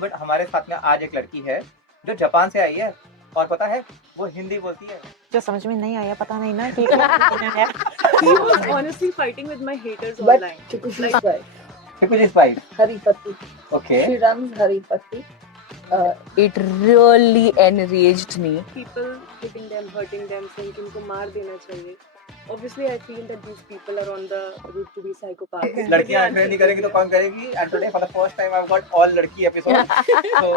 But हमारे साथ में आज एक लड़की है जो जापान से आई है और पता है वो हिंदी बोलती है। जो समझ में नहीं आया पता नहीं ना कि क्या बोलना है। He was honestly fighting with my haters But online. Chikushi's Like, wife, Chikushi's wife. Haripati. Okay. She runs Haripati. It really enraged me. people hitting them, hurting them, saying कि इनको मार देना चाहिए. Obviously, I feel that these people are on the route to be psychopaths. लड़कियां explain नहीं करेगी तो कौन करेगी? And today for the first time I've got all लड़की episode. So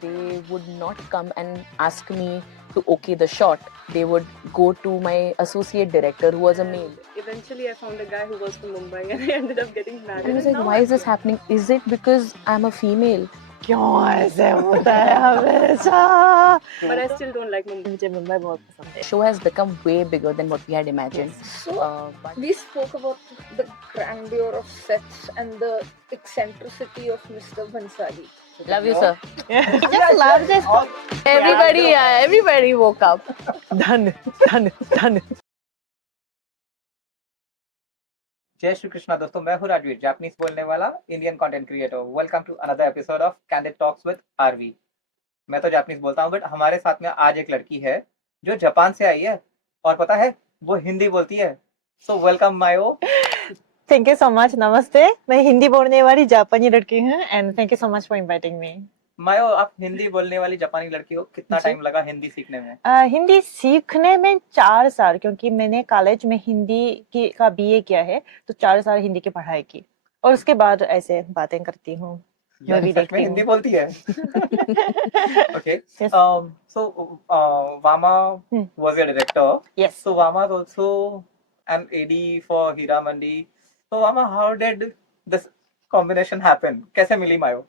They would not come and ask me to okay the shot. They would go to my associate director who was a male. Eventually, I found a guy who was from Mumbai and I ended up getting married. I was and like, now why I'm is this here. happening? Is it because I'm a female? क्यों ऐसे होता है हमेशा? But I still don't like Mumbai. मुझे मुंबई बहुत पसंद है. The show has become way bigger than what we had imagined. So But we spoke about the grandeur of sets and the eccentricity of Mr. Bhansali. love you, sir. Just love this. Everybody woke up. Done. जय श्री कृष्णा दोस्तों, मैं हूँ Rajveer, Japanese बोलने वाला Indian content creator. Welcome to another episode of Candid Talks with RV. मैं तो Japanese बोलता हूँ बट हमारे साथ में आज एक लड़की है जो जापान से आई है और पता है वो हिंदी बोलती है। So welcome Mayo. Thank you so much. नमस्ते. मैं हिंदी बोलने वाली जापानी लड़की हूँ and thank you so much for inviting me. मायो, आप हिंदी बोलने वाली जापानी लड़की हो, कितना जी। टाइम लगा हिंदी सीखने में? हिंदी सीखने में 4 साल, क्योंकि मैंने कॉलेज में हिंदी का बीए किया है, तो 4 साल हिंदी की पढ़ाई की और उसके बाद ऐसे बातें करती हूँ. मैं भी सच में देखती हिंदी हूँ. बोलती है? Okay. Yes. So Vama was your director. Yes. So Vama is also an AD for Hira Mandi. So Vama, how did this combination happen? कैसे मिली मायो?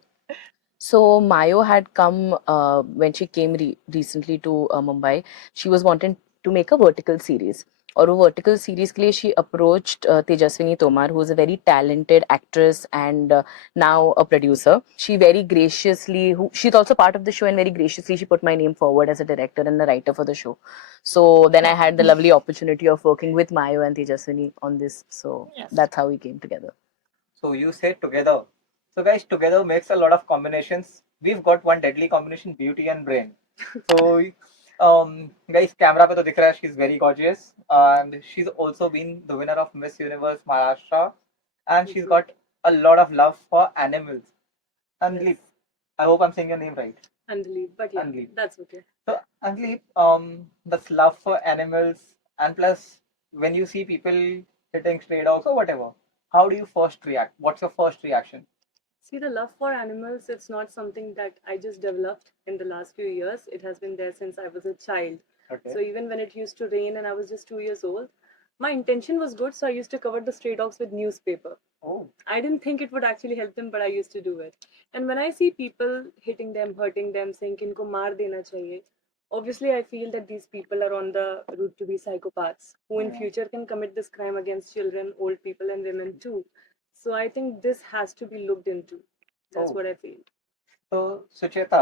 So Mayo had come when she came recently to Mumbai. She was wanting to make a vertical series. और वो vertical series के लिए she approached Tejaswini Tomar, who is a very talented actress and now a producer. She very graciously, she's also part of the show, and very graciously she put my name forward as a director and a writer for the show. So then I had the lovely opportunity of working with Mayo and Tejaswini on this. So Yes. that's how we came together. So you say together. So guys, together makes a lot of combinations. We've got one deadly combination, beauty and brain. So guys, camera पे तो दिख रहा है she's very gorgeous and she's also been the winner of Miss Universe Maharashtra and she's got a lot of love for animals. Andleeb, I hope I'm saying your name right. Andleeb, but yeah, Andleeb. that's okay. So Andleeb, that's love for animals, and plus when you see people hitting stray dogs or whatever, how do you first react? What's your first reaction? See, the love for animals, it's not something that I just developed in the last few years. It has been there since I was a child. Okay. So even when it used to rain and I was just 2 years old, my intention was good. So I used to cover the stray dogs with newspaper. Oh. I didn't think it would actually help them, but I used to do it. And when I see people hitting them, hurting them, saying कि इनको मार देना चाहिए, obviously I feel that these people are on the route to be psychopaths who in Yeah. future can commit this crime against children, old people and women too. So I think this has to be looked into. That's Oh. what I feel. So Sucheta,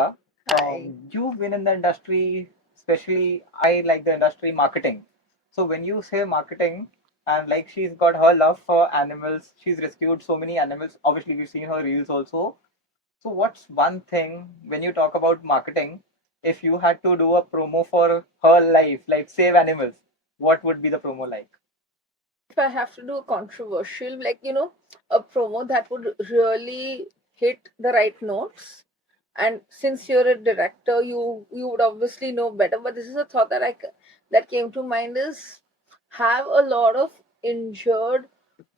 Hi. you've been in the industry, especially I like the industry marketing. So when you say marketing, and like she's got her love for animals, she's rescued so many animals. Obviously, we've seen her reels also. So what's one thing when you talk about marketing, if you had to do a promo for her life, like save animals, what would be the promo like? If I have to do a controversial, like, a promo that would really hit the right notes. And since you're a director, you would obviously know better. But this is a thought that came to mind is have a lot of injured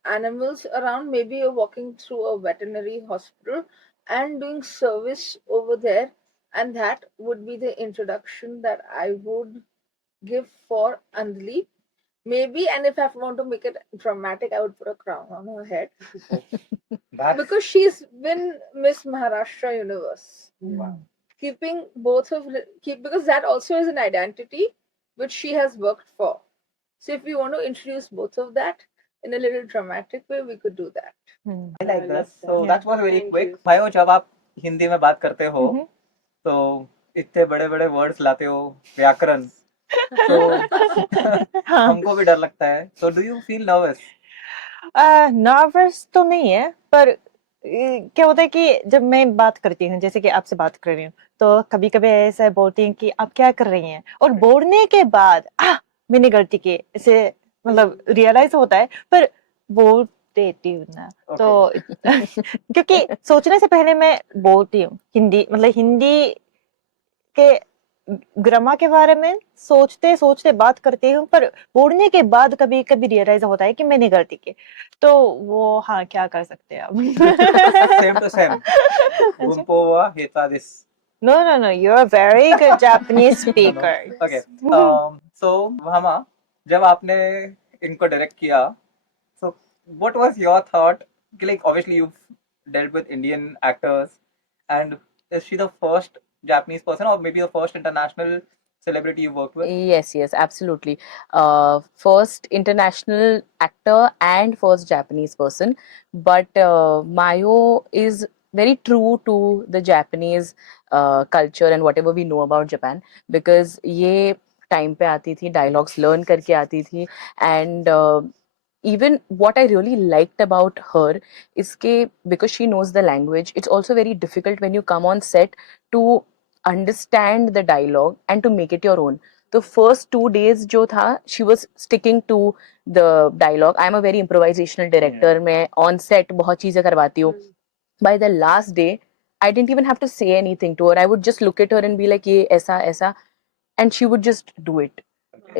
animals around. Maybe you're walking through a veterinary hospital and doing service over there, and that would be the introduction that I would give for Andleeb. Maybe, and if I want to make it dramatic, I would put a crown on her head That's because she's been Miss Maharashtra Universe. wow. Keeping both of because that also is an identity which she has worked for. So if we want to introduce both of that in a little dramatic way, we could do that. I like I this. love So that. that was very Thank quick. you. भाइयों, जब आप हिंदी में बात करते हो Mhm. तो इतने बड़े बड़े वर्ड्स लाते हो, व्याकरण, तो हाँ. हमको भी डर लगता है. So do you feel nervous? Nervous तो नहीं है, पर क्या होता है कि जब मैं बात करती हूँ, जैसे कि आपसे बात कर रही हूँ, तो कभी कभी ऐसा बोलती हैं कि आप क्या कर रही हैं, और बोलने के बाद मैंने गलती की, इसे मतलब रियलाइज होता है, पर बोल देती हूँ ना, तो क्योंकि सोचने से पहले मैं बोलती हूँ हिंदी, मतलब हिंदी के ग्रामर के बारे में सोचते सोचते बात करती हूँ, पर बोलने के बाद कभी कभी रियलाइज होता है कि मैंने गलती की, तो वो हाँ क्या कर सकते हैं Same to same. अब Gumpo wa heta desu. no, you're a very good Japanese No, no. speaker. Okay. So Vama, जब आपने इनको डायरेक्ट किया, so what was your thought? Like obviously you've dealt with Indian actors, and is she the first Japanese person, or maybe the first international celebrity you worked with? Yes, absolutely. First international actor and first Japanese person. But Mayo is very true to the Japanese culture and whatever we know about Japan, because ये time पे आती थी, dialogues learn करके आती थी, and even what I really liked about her is कि because she knows the language, it's also very difficult when you come on set to understand the dialogue and to make it your own. The first 2 days जो था, she was sticking to the dialogue. I'm a very improvisational director. मैं on set बहुत चीजें करवाती हूँ. By the last day, I didn't even have to say anything to her. I would just look at her and be like, ये ऐसा ऐसा, and she would just do it.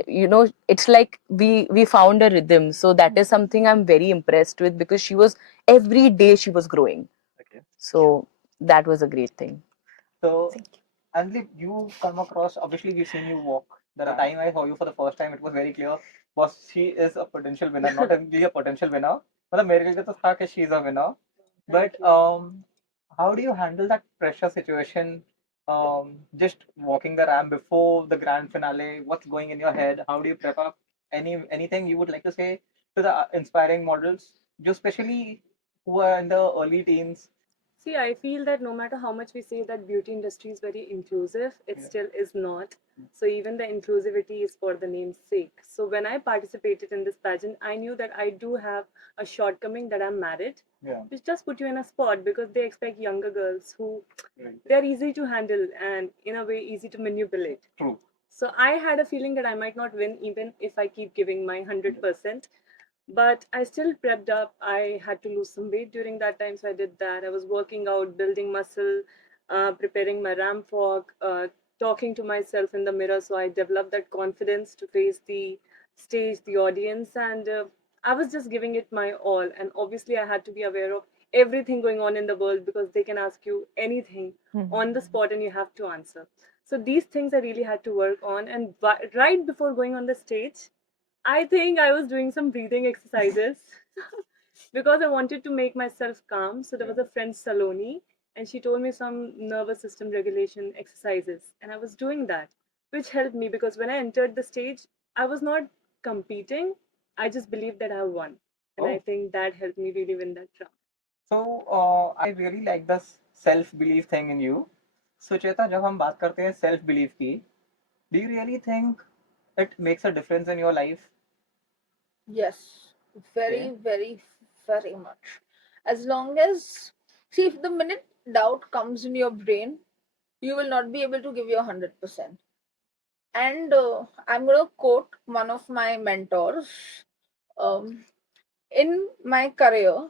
You know, it's like we found a rhythm. So that is something I'm very impressed with, because she was every day she was growing. Okay. So that was a great thing. So, Andleeb, you come across, obviously we've seen you walk. The time I saw you for the first time, it was very clear, was she is a potential winner, not only a potential winner. मतलब मेरे लिए तो था कि she is a winner. But how do you handle that pressure situation? Just walking the ramp before the grand finale, what's going in your head? How do you prep up? Anything you would like to say to the inspiring models, just especially who are in the early teens? See, I feel that no matter how much we say that beauty industry is very inclusive, it still is not. So even the inclusivity is for the name's sake. So when I participated in this pageant, I knew that I do have a shortcoming that I'm married, Yeah. which just put you in a spot because they expect younger girls who Right. they're easy to handle and in a way easy to manipulate. True. So I had a feeling that I might not win even if I keep giving my 100%. But I still prepped up. I had to lose some weight during that time, so I did that. I was working out, building muscle, preparing my ramp walk, talking to myself in the mirror. So I developed that confidence to face the stage, the audience, and I was just giving it my all. And obviously, I had to be aware of everything going on in the world because they can ask you anything on the spot and you have to answer. So these things I really had to work on. And right before going on the stage, I think I was doing some breathing exercises because I wanted to make myself calm. So there was a friend, Saloni, and she told me some nervous system regulation exercises. And I was doing that, which helped me because when I entered the stage, I was not competing. I just believed that I won. And I think that helped me really win that round. So I really like this self-belief thing in you. Sucheta, जब हम बात करते हैं self-belief की, do you really think it makes a difference in your life? Yes, very, Okay. very, very much. As long as, see, if the minute doubt comes in your brain, you will not be able to give your 100%. And I'm going to quote one of my mentors. Um, in my career,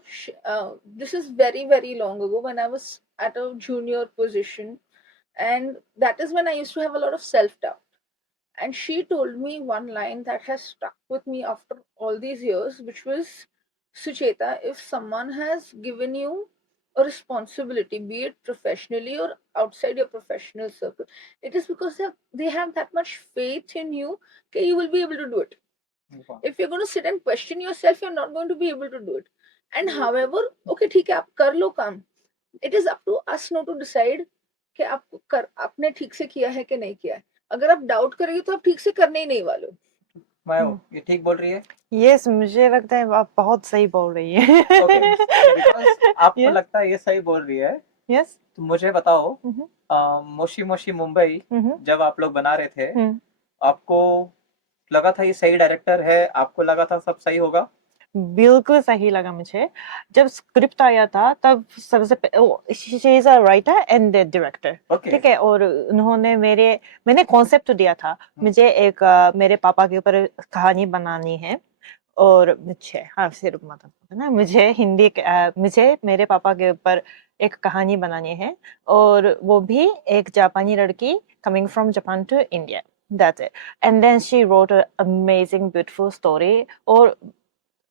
this is very, very long ago when I was at a junior position, and that is when I used to have a lot of self doubt. And she told me one line that has stuck with me after all these years, which was, Sucheta, if someone has given you a responsibility, be it professionally or outside your professional circle, it is because they have that much faith in you that you will be able to do it. If you're going to sit and question yourself, you're not going to be able to do it. And however, okay, ठीक है, आप कर लो काम. It is up to us now to decide कि आपने ठीक से किया है कि नहीं किया है. अगर आप डाउट करेंगे तो आप ठीक से करने ही नहीं वाले हो. मायो, ये ठीक बोल रही है? यस, मुझे लगता है आप बहुत सही बोल रही है. Okay. Because आपको Yes. लगता है ये सही बोल रही है, यस. तो मुझे बताओ, मोशी मोशी मुंबई जब आप लोग बना रहे थे, आपको लगा था ये सही डायरेक्टर है, आपको लगा था सब सही होगा? बिल्कुल सही लगा मुझे जब स्क्रिप्ट आया था तब सबसे she is a writer and director Okay. ठीक है और उन्होंने मैंने कॉन्सेप्ट दिया था मुझे एक मेरे पापा के ऊपर कहानी बनानी है और मुझे हाँ सिर्फ मतलब ना मुझे मुझे मेरे पापा के ऊपर एक कहानी बनानी है और वो भी एक जापानी लड़की coming from Japan to India that's it and then she wrote an amazing beautiful story और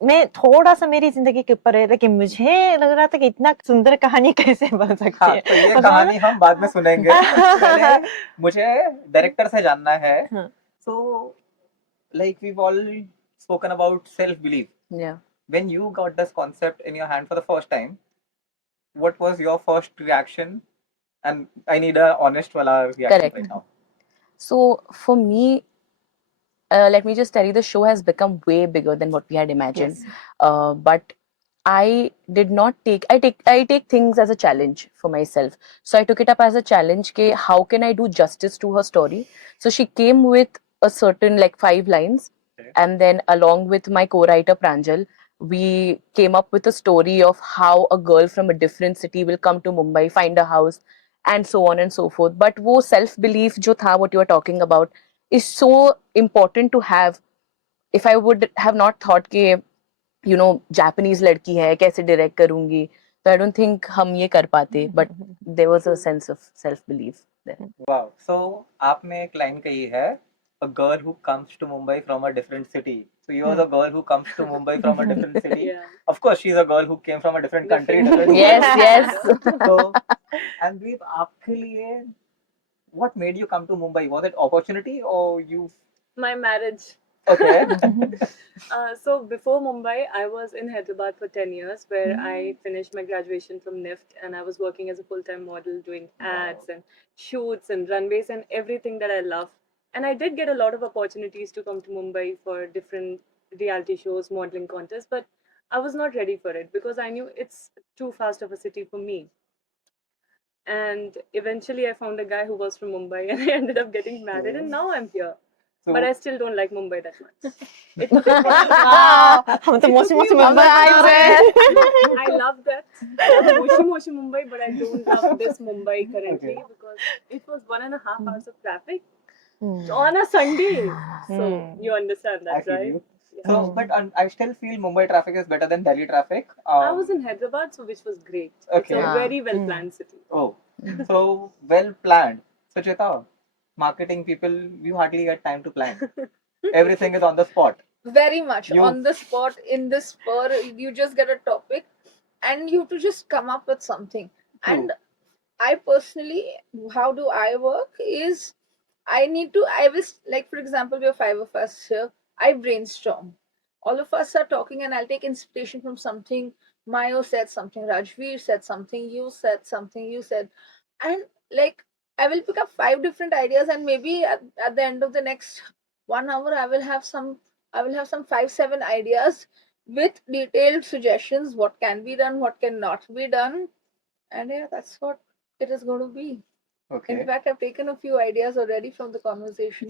मैं थोड़ा सा मेरी जिंदगी के ऊपर है लेकिन मुझे लग रहा था कि इतना सुंदर कहानी कैसे बन सकती हाँ है तो ये मतलब कहानी हम बाद में सुनेंगे पहले मुझे डायरेक्टर से जानना है हाँ. so like we've all spoken about self belief Yeah. when you got this concept in your hand for the first time what was your first reaction and I need a honest wala reaction Correct. right now. So for me, let me just tell you, the show has become way bigger than what we had imagined. Yes. But I did not take things as a challenge for myself. So I took it up as a challenge. Ke how can I do justice to her story? So she came with a certain like 5 lines, Okay. and then along with my co-writer Pranjal, we came up with a story of how a girl from a different city will come to Mumbai, find a house, and so on and so forth. But wo self belief jo tha, what you are talking about, is so important to have. If I would have not thought कि you know Japanese लड़की है कैसे direct करूँगी, so I don't think हम ये कर पाते. But there was a sense of self belief there. Wow. So आपने एक line कही है a girl who comes to Mumbai from a different city. So you're the girl who comes to Mumbai from a different city. Yeah. Of course, she's a girl who came from a different country. Different. Different Yes, yes. So, Andleeb, आपके लिए what made you come to Mumbai? Was it opportunity or you? My marriage. Okay. So before Mumbai, I was in Hyderabad for 10 years, where I finished my graduation from NIFT, and I was working as a full-time model, doing ads and shoots and runways and everything that I love. And I did get a lot of opportunities to come to Mumbai for different reality shows, modeling contests, but I was not ready for it because I knew it's too fast of a city for me. And eventually, I found a guy who was from Mumbai, and I ended up getting married, and now I'm here. So, But I still don't like Mumbai that much. It took me हम तो मोशी मोशी मुंबई बना रहे हैं I love that. I love Moshi Moshi Mumbai, but I don't love this Mumbai currently Okay. because it was 1.5 hours of traffic on a Sunday. So you understand I that, feel right? you. Yeah. So, but I still feel Mumbai traffic is better than Delhi traffic. I was in Hyderabad, so which was great. It's Okay. a Ah. very well planned city. Oh, so well planned. Sucheta, marketing people, you hardly get time to plan. Everything is on the spot. Very much You- on the spot, in the spur. You just get a topic and you have to just come up with something. True. And I personally, how do I work is I was like, for example, we have 5 of us here. I brainstorm. All of us are talking, and I'll take inspiration from something. Mayo said something, Rajveer said something, you said something, you said, and like I will pick up 5 different ideas, and maybe at the end of the next 1 hour, I will have some 5-7 ideas with detailed suggestions, what can be done, what cannot be done, and yeah, that's what it is going to be. Okay. In fact, I've taken a few ideas already from the conversation.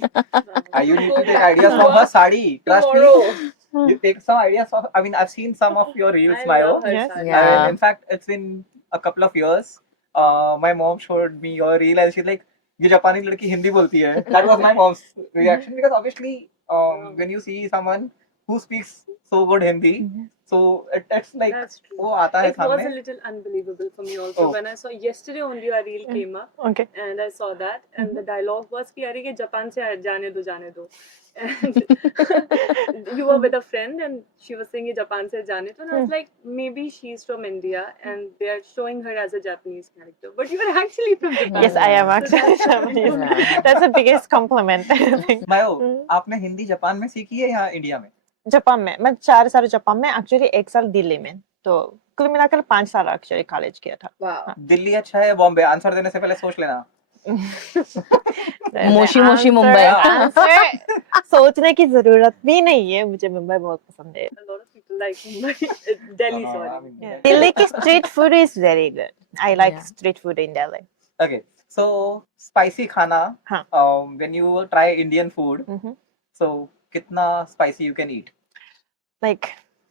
You need to take ideas from her sari. Trust Tomorrow. me. You take some ideas from. I mean, I've seen some of your reels, I Mayo. love her Yes. sari. Yeah. And in fact, it's been a couple of years. My mom showed me your reel, and she's like, "ये जापानी लड़की हिंदी बोलती है." That was my mom's reaction because obviously, when you see someone who speaks so good Hindi, so it's like That's true. वो आता है It was a सामने. little unbelievable for me also Oh. when I saw yesterday only a reel came up okay and I saw that and the dialogue was कि अरे ये Japan से जाने दो and you were with a friend and she was saying ये Japan से जाने दो and I was like maybe she's from India and they are showing her as a Japanese character but you are actually from Japan. yes I am So actually that's- Japanese Yeah. that's the biggest compliment I think मायो, आपने Hindi Japan में सीखी है या India में? Japan में मैं 4 साल Japan में एक्चुअली 1 साल दिल्ली में तो कुल मिलाकर 5 साल एक्चुअली कॉलेज किया था Wow. दिल्ली अच्छा है बॉम्बे? आंसर देने से पहले सोच लेना. मोशी मोशी मुंबई. आंसर सोचने की जरूरत भी नहीं है मुझे मुंबई बहुत पसंद है a lot of people like Mumbai. Delhi, I sorry. mean, Delhi की street food is very good I like Yeah. Street food in Delhi Okay, so spicy खाना. हाँ. When you try Indian food, so कितना spicy you can eat? like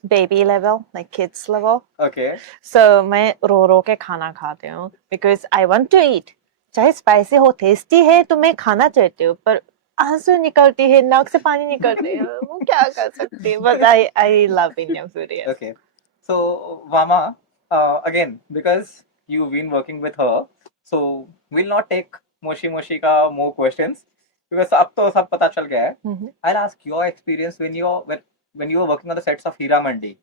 baby level, like kids level. Okay. So मैं रो रो के खाना खाती हूँ because I want to eat. चाहे spicy हो टेस्टी है तो मैं खाना चाहती हूँ पर आंसू निकलती है नाक से पानी निकलते हैं वो क्या कर सकती है but I love Indian food. Yes. Okay. So Vama, again, because you've been working with her, so we'll not take moshi ka more questions because अब तो सब पता चल गया है. Mhm. I'll ask your experience when you were working on the sets of Hira Mandi.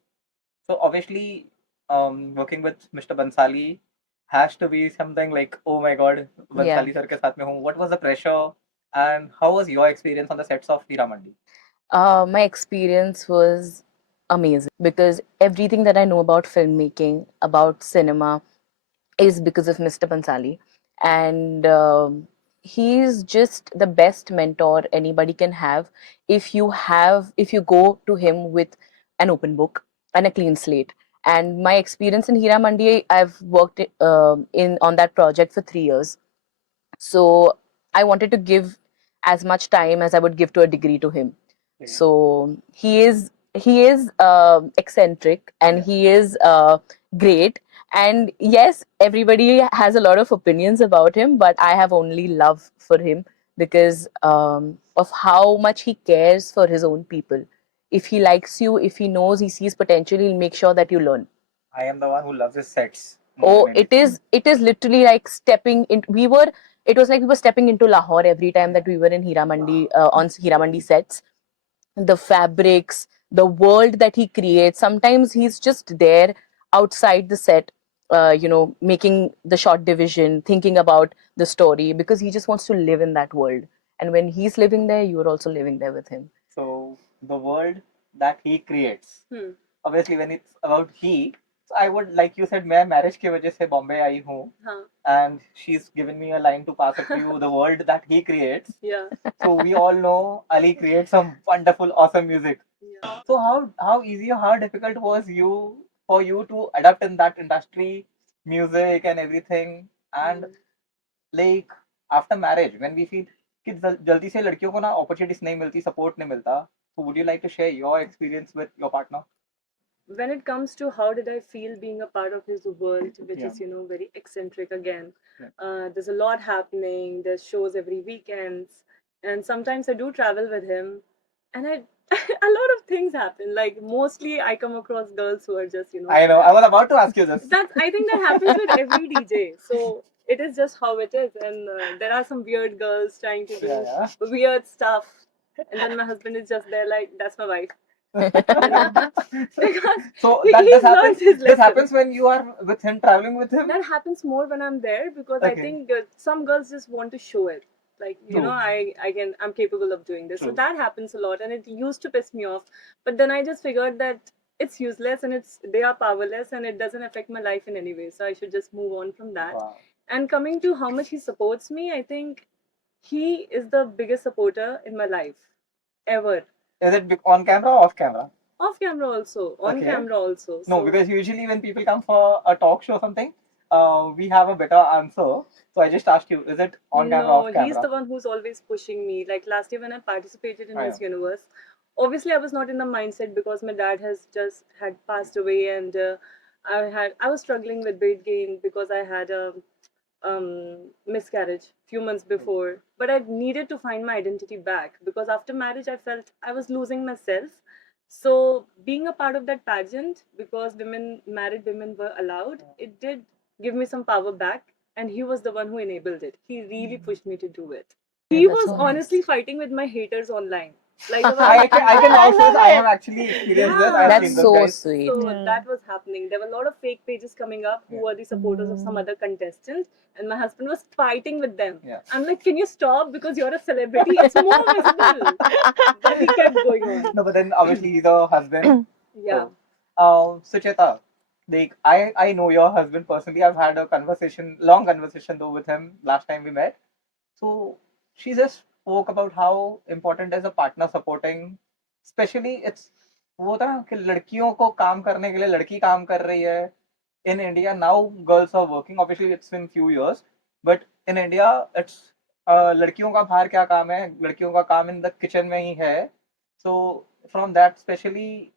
So obviously, working with Mr. Bansali has to be something like, oh my God, Bansali sir के साथ में हूँ. What was the pressure and how was your experience on the sets of Hira Mandi? My experience was amazing because everything that I know about filmmaking, about cinema, is because of Mr. Pansali. And he's just the best mentor anybody can have if you go to him with an open book and a clean slate. And my experience in Hira Mandi, I've worked in on that project for 3 years. So I wanted to give as much time as I would give to a degree to him. Okay. So he is eccentric and he is great. And yes, everybody has a lot of opinions about him, but I have only love for him because of how much he cares for his own people. If he likes you, if he knows he sees potential, he'll make sure that you learn. I am the one who loves his sets. Oh, it is literally like stepping in. It was like we were stepping into Lahore every time that we were in Hira Mandi, on Hira Mandi sets. The fabrics, the world that he creates. Sometimes he's just there outside the set, making the shot division, thinking about the story because he just wants to live in that world. And when he's living there, you're also living there with him. So the world that he creates. Hmm. Obviously, when it's about he, so I would, like you said, मैं marriage की वजह से बॉम्बे आई हूँ, हाँ. and she's given me a line to pass it to you. The world that he creates. Yeah. So we all know Ali creates some wonderful, awesome music. Yeah. So how easy or how difficult was for you to adapt in that industry, music and everything, and like after marriage when we feel कि जल्दी से लड़कियों को ना opportunities नहीं मिलती, support नहीं मिलता. So would you like to share your experience with your partner? When it comes to how did I feel being a part of his world, which Yeah. is very eccentric again. Yeah. There's a lot happening. There's shows every weekends, and sometimes I do travel with him, and a lot of things happen. Like mostly I come across girls who are just I know. I was about to ask you this. I think that happens with every DJ. So it is just how it is, and there are some weird girls trying to do Yeah. weird stuff, and then my husband is just there like, that's my wife. So He this learns his this lesson. happens when you are with him, traveling with him. That happens more when I'm there because I Okay. think some girls just want to show it. Like, True. I'm capable of doing this. So True. that happens a lot, and it used to piss me off. But then I just figured that it's useless and they are powerless and it doesn't affect my life in any way. So I should just move on from that. Wow. And coming to how much he supports me, I think he is the biggest supporter in my life ever. Is it on camera or off camera? Off camera also, on Okay. camera also. No, So- because usually when people come for a talk show or something, we have a better answer. So I just asked you, is it on camera or off camera? He's the one who's always pushing me. Like last year when I participated in I Miss know. Universe, obviously I was not in the mindset because my dad has just had passed away, and I was struggling with weight gain because I had a miscarriage few months before. But I needed to find my identity back because after marriage I felt I was losing myself. So being a part of that pageant, because married women were allowed, it did give me some power back, and he was the one who enabled it. He really pushed me to do it. He That's was so nice. honestly fighting with my haters online. Like I can also say I have actually experienced this. I've That's seen this, so guys. sweet. So Yeah. that was happening. There were a lot of fake pages coming up who were the supporters of some other contestants, and my husband was fighting with them. Yeah. I'm like, can you stop? Because you're a celebrity. It's more visible. But he kept going on. No, but then obviously he's a husband. Yeah. Sucheta, like I know your husband personally. I've had a long conversation though with him last time we met. So she just spoke about how important is a partner supporting. Especially it's वो होता है ना कि लड़कियों को काम करने के लिए लड़की काम कर रही है. In India now girls are working. Obviously it's been few years, but in India it's लड़कियों का बाहर क्या काम है? लड़कियों का काम in the kitchen में ही है. So from that, especially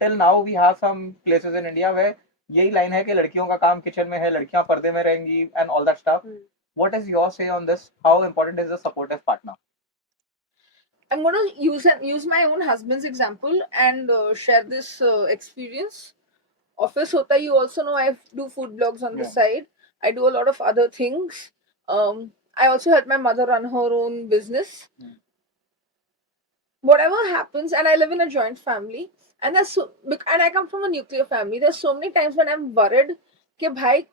till now we have some places in India where यही लाइन है कि लड़कियों का काम किचन में है, लड़कियां पर्दे में रहेंगी and all that stuff. What is your say on this? How important is a supportive partner? I'm going to use my own husband's example and share this experience. Office hota, you also know I do food blogs on the side. I do a lot of other things. I also help my mother run her own business. Whatever happens, and I live in a joint family, and and I come from a nuclear family. There's so many times when I'm worried कि भाई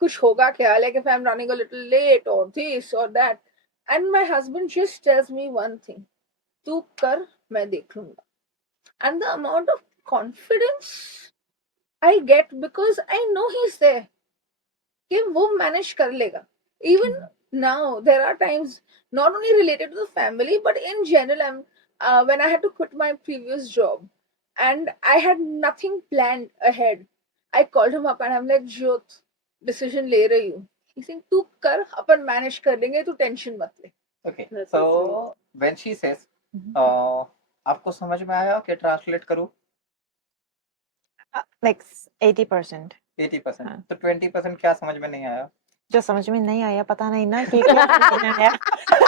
कुछ होगा क्या, like if I'm running a little late or this or that, and my husband just tells me one thing: तू कर, मैं देख लूंगा. And the amount of confidence I get because I know he's there कि वो manage कर लेगा. Even now there are times not only related to the family but in general when I had to quit my previous job and I had nothing planned ahead, I called him up and I'm like, Jyot, decision ले रही हूँ. He's saying तू कर, अपन manage कर लेंगे, तू tension मत ले. Okay, That's so so when she says आपको समझ में आया कि ट्रांसलेट करूँ? like 80%. 80%. हाँ. तो 20% क्या समझ में नहीं आया? जो समझ में नहीं आया पता नहीं ना कि क्या समझ में आया.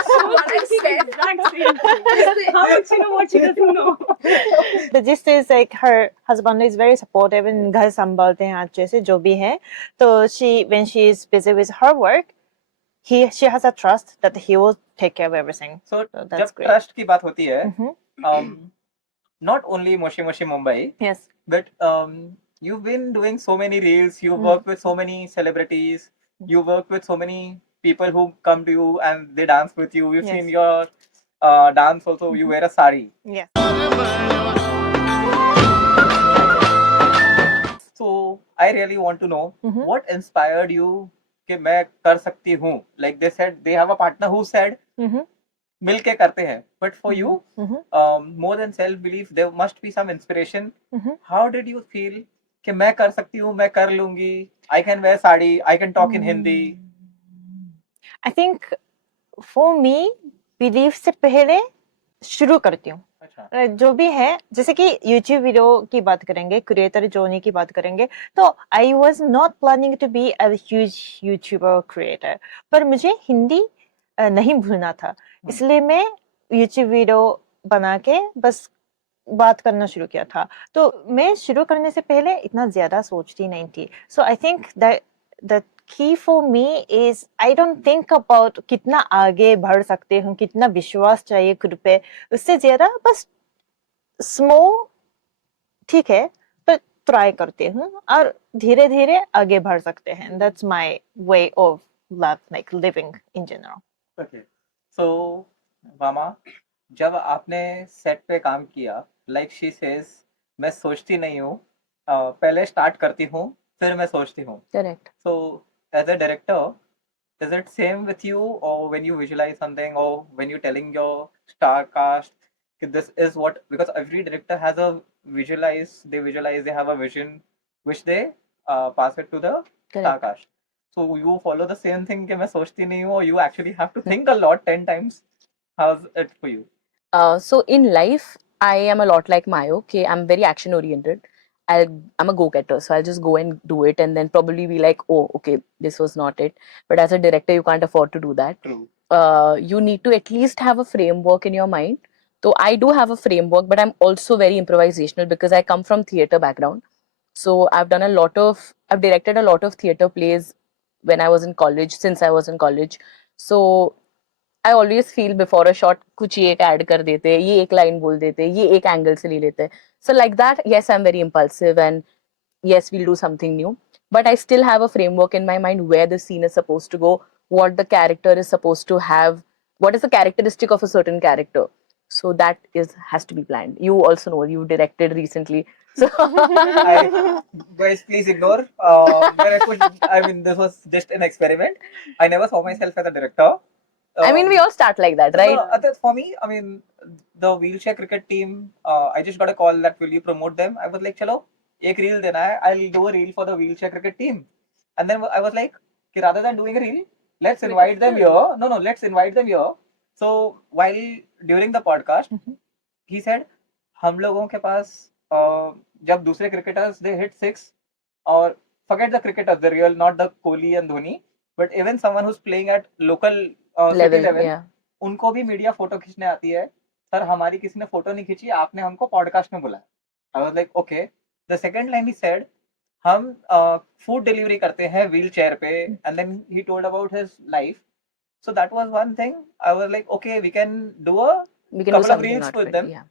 So what I said, exact same thing. How much you know what she doesn't know? The gist is like her husband is very supportive and घर संभालते हैं अच्छे से जो भी है. तो when she is busy with her work, she has a trust that he will take care of everything. So that's जब great. ट्रस्ट की बात होती है, Mhm. not only Moshi Moshi Mumbai, Yes. but you've been doing so many reels, you work with so many celebrities, you work with so many people who come to you and they dance with you. We've Yes. seen your dance also, you wear a sari. Yes. So I really want to know what inspired you कि मैं कर सकती हूँ. Like they said, they have a partner who said मिल के करते हैं. But for you, more than self belief, there must be some inspiration. How did you feel कि मैं कर सकती हूँ, मैं कर लूंगी, I can wear sari, I can talk in Hindi? I think for me belief से पहले शुरू करती हूँ. अच्छा. जो भी है, जैसे कि YouTube वीडियो की बात करेंगे, क्रिएटर जर्नी की बात करेंगे, तो I was not planning to be a huge YouTuber creator, पर मुझे हिंदी नहीं भूलना था, इसलिए मैं YouTube वीडियो बना के बस बात करना शुरू किया था. तो मैं शुरू करने से पहले इतना ज्यादा सोचती नहीं थी. So I think that the key for me is I don't think about कितना आगे बढ़ सकते हैं, कितना विश्वास चाहिए खुद पे, उससे ज्यादा बस स्मॉल ठीक है पर ट्राई करते हैं और धीरे धीरे आगे बढ़ सकते हैं. That's my way of love, like living in general. Okay. So, Vama, जब आपने सेट पे काम किया, like she says, मैं सोचती नहीं हूँ, पहले स्टार्ट करती हूँ, फिर मैं सोचती हूँ. Correct. So, as a director, is it same with you, or when you visualize something, or when you're telling your star cast, this is what, because every director has a they have a vision, which they pass it to the star cast. So you follow the same thing कि मैं सोचती नहीं हूँ, or you actually have to think a lot 10 times. How's it for you? So in life, I am a lot like Mayo. Okay, I'm very action oriented. I'm a go-getter, so I'll just go and do it, and then probably be like, oh, okay, this was not it. But as a director, you can't afford to do that. True. You need to at least have a framework in your mind. So I do have a framework, but I'm also very improvisational because I come from theater background. So I've directed a lot of theater plays when I was in college, since I was in college. So I always feel before a shot कुछ ये एक add कर देते हैं, ये एक line बोल देते हैं, ये एक एंगल से ले लेते हैं. So like that, yes, I'm very impulsive and yes, we'll do something new. But I still have a framework in my mind where the scene is supposed to go, what the character is supposed to have, what is the characteristic of a certain character. So that has to be planned. You also know, you directed recently. So Guys, please ignore. I mean, this was just an experiment. I never saw myself as a director. I mean, we all start like that, right? For me, I mean, the wheelchair cricket team, I just got a call that will you promote them? I was like, chalo, ek reel dena hai, I'll do a reel for the wheelchair cricket team. And then I was like, कि rather than doing a reel, let's invite them here. No, let's invite them here. So while during the podcast, he said, हम लोगों के पास जब दूसरे cricketers दे hit 6 और forget the cricketers, the real, not the Kohli and Dhoni, but even someone who's playing at local city level, level, yeah. उनको भी media photo खींचने आती है. सर हमारी किसी ने फोटो नहीं खींची, आपने हमको पॉडकास्ट में बुलाया. I was like okay. The second line he said हम फूड डिलीवरी करते हैं व्हील चेयर पे, and then he told about his life. So that was one thing. I was like, okay, we can do a We can do couple of something reels not with good, them. yeah.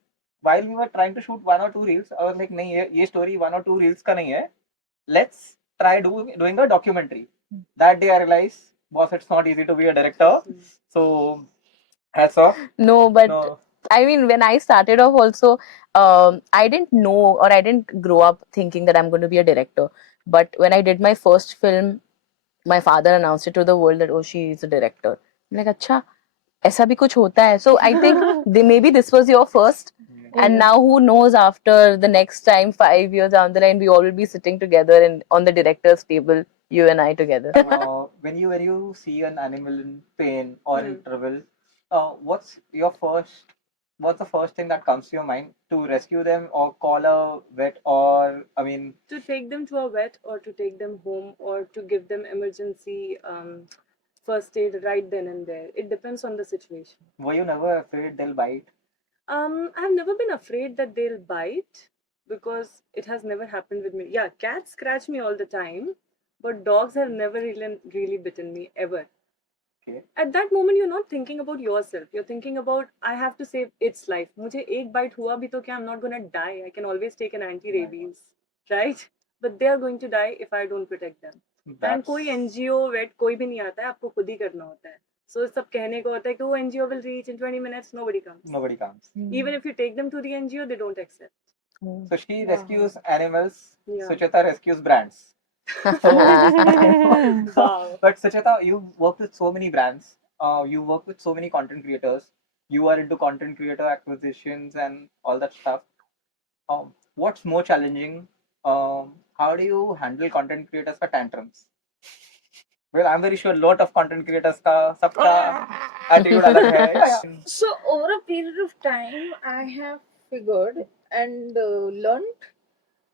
While we were trying to shoot 1 or 2 reels, I was like, नहीं ये story 1 or 2 reels का नहीं है. Let's try doing a documentary. That day I realized, boss, it's not easy to be a director. So hats off. No, but No. I mean, when I started off also, I didn't know, or I didn't grow up thinking that I'm going to be a director. But when I did my first film, my father announced it to the world that, oh, she is a director. I'm like, अच्छा, ऐसा भी कुछ होता है. So I think maybe this was your first. And now who knows, after the next time, 5 years down the line, we all will be sitting together and on the director's table, you and I together. When you see an animal in pain or in trouble, what's the first thing that comes to your mind? To rescue them or call a vet, or I mean, To take them to a vet or to take them home or to give them emergency first aid right then and there. It depends on the situation. were you never afraid they'll bite? I've never been afraid that they'll bite because it has never happened with me. Yeah, cats scratch me all the time, but dogs have never really bitten me ever. Okay. At that moment, you're not thinking about yourself. You're thinking about, I have to save its life. मुझे एक bite हुआ भी तो क्या, I'm not gonna die. I can always take an anti-rabies, right? But they are going to die if I don't protect them. And कोई NGO, vet कोई भी नहीं आता है, आपको खुद ही करना होता है. So सब कहने को होता है कि वो NGO will reach in 20 minutes. Nobody comes. Nobody comes. Even if you take them to the NGO, they don't accept. So she rescues animals. Yeah. Sucheta rescues brands. Wow. But Sucheta, you work with so many brands. You work with so many content creators. You are into content creator acquisitions and all that stuff. What's more challenging? How do you handle content creators का tantrums? Well, I'm very sure a lot of content creators का सबका attitude अलग है. Yeah. So over a period of time, I have figured and learned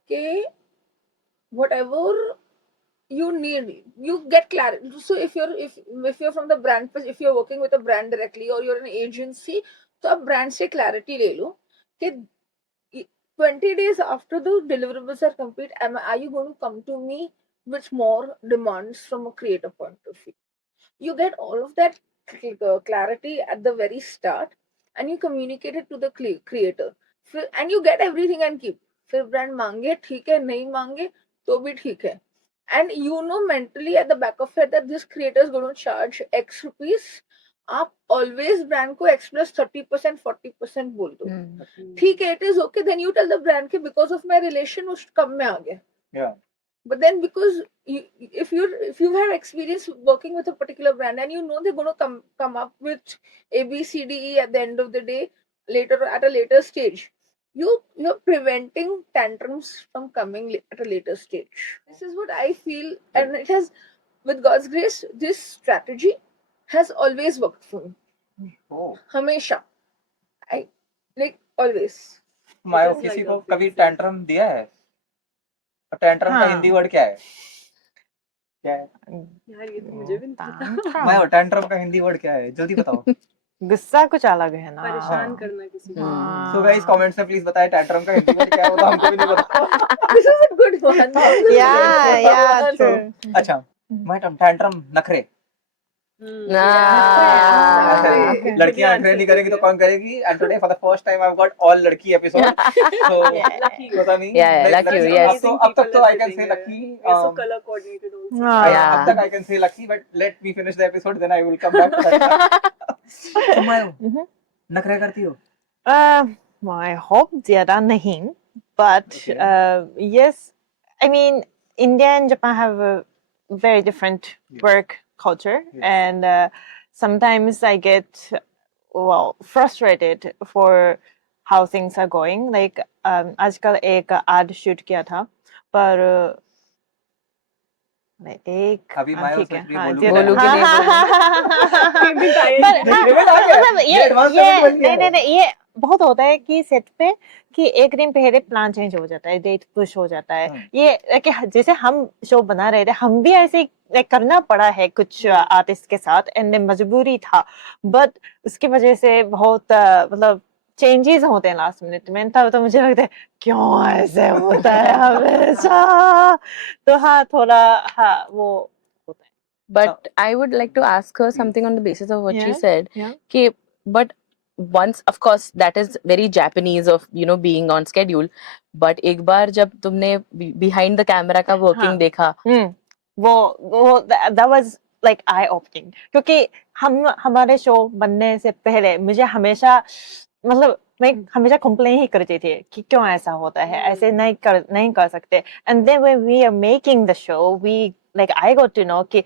that whatever you need, you get clarity. So if you're from the brand, if you're working with a brand directly or you're an agency, तो आप brand से clarity ले लो कि 20 days after the deliverables are complete, are you going to come to me with more demands from a creator point of view? You get all of that clarity at the very start and you communicate it to the creator. And you get everything and keep. फिर brand मांगे ठीक है, नहीं मांगे तो भी ठीक है. And you know mentally at the back of it that this creator is going to charge X rupees. आप always brand को X plus 30%, 40% बोल दो. ठीक है, it is okay. Then you tell the brand कि because of my relation उस कम में आ गया. Yeah. But then because if you have experience working with a particular brand and you know they're going to come up with A, B, C, D, E at the end of the day, later at a later stage, you're preventing tantrums from coming at a later stage. This is what I feel, and it has, with God's grace, this strategy has always worked for me. Oh. हमेशा, I like always. मायो किसी को कभी tantrum दिया है? Tantrum का Hindi word क्या है? क्या है? यार ये तो मुझे भी नहीं पता. मायो tantrum का हिंदी वर्ड क्या है? जल्दी बताओ. गुस्सा कुछ अलग है ना. परेशान करना किसी को. So guys, comments में please बताएं tantrum का हिंदी वर्ड क्या है, वो तो हमको भी नहीं पता. This is a good one. Yeah, true. अच्छा, मैडम tantrum नखरे. Nah. लड़कियां नखरे नहीं करेगी तो कौन करेगी? And today for the first time I've got all लड़की episode. So पता नहीं. Yeah, lucky you, yes. अब तक तो I can say lucky. We're so color coordinated also. Yeah. अब तक I can say lucky, but let me finish the episode, then I will come back to that. तो मायो नखरे करती हो? I hope ज़्यादा नहीं, but yes, I mean India and Japan have a very different work culture, and sometimes I get frustrated for how things are going. Like आजकल एक ad shoot किया था, पर एक अभी मायो ठीक है, सोच रही हाँ, बोलूं हाँ, कि नहीं हाँ, बोलूं? हाँ, Limit आ गया? मतलब ये advance level बन गया है। नहीं, ये बहुत होता है कि सेट पे कि एक दिन पहले प्लान चेंज हो जाता है, डेट पुश हो जाता है। ये कि जैसे हम शो बना रहे थे, हम भी ऐसे करना पड़ा है कुछ आर्टिस्ट के साथ, एंड मजबूरी था, बट उसकी वजह से बहुत मतलब चेंजेस होते हैं लास्ट मिनट में, तब तो मुझे लगता है क्यों ऐसे होता है हमेशा। तो हाँ, थोड़ा हाँ वो होता है। But I would like to ask her something on the basis of what she Yeah, said. yeah. But once, of course, that is very Japanese of being on schedule. But एक बार जब तुमने behind the camera का working हाँ. देखा, वो that was like eye opening, क्योंकि हमारे show बनने से पहले मुझे हमेशा मतलब मैं हमेशा कंप्लेन ही करती थी कि क्यों ऐसा होता है, ऐसे नहीं कर सकते। And then when we are making the show, we like I got to know कि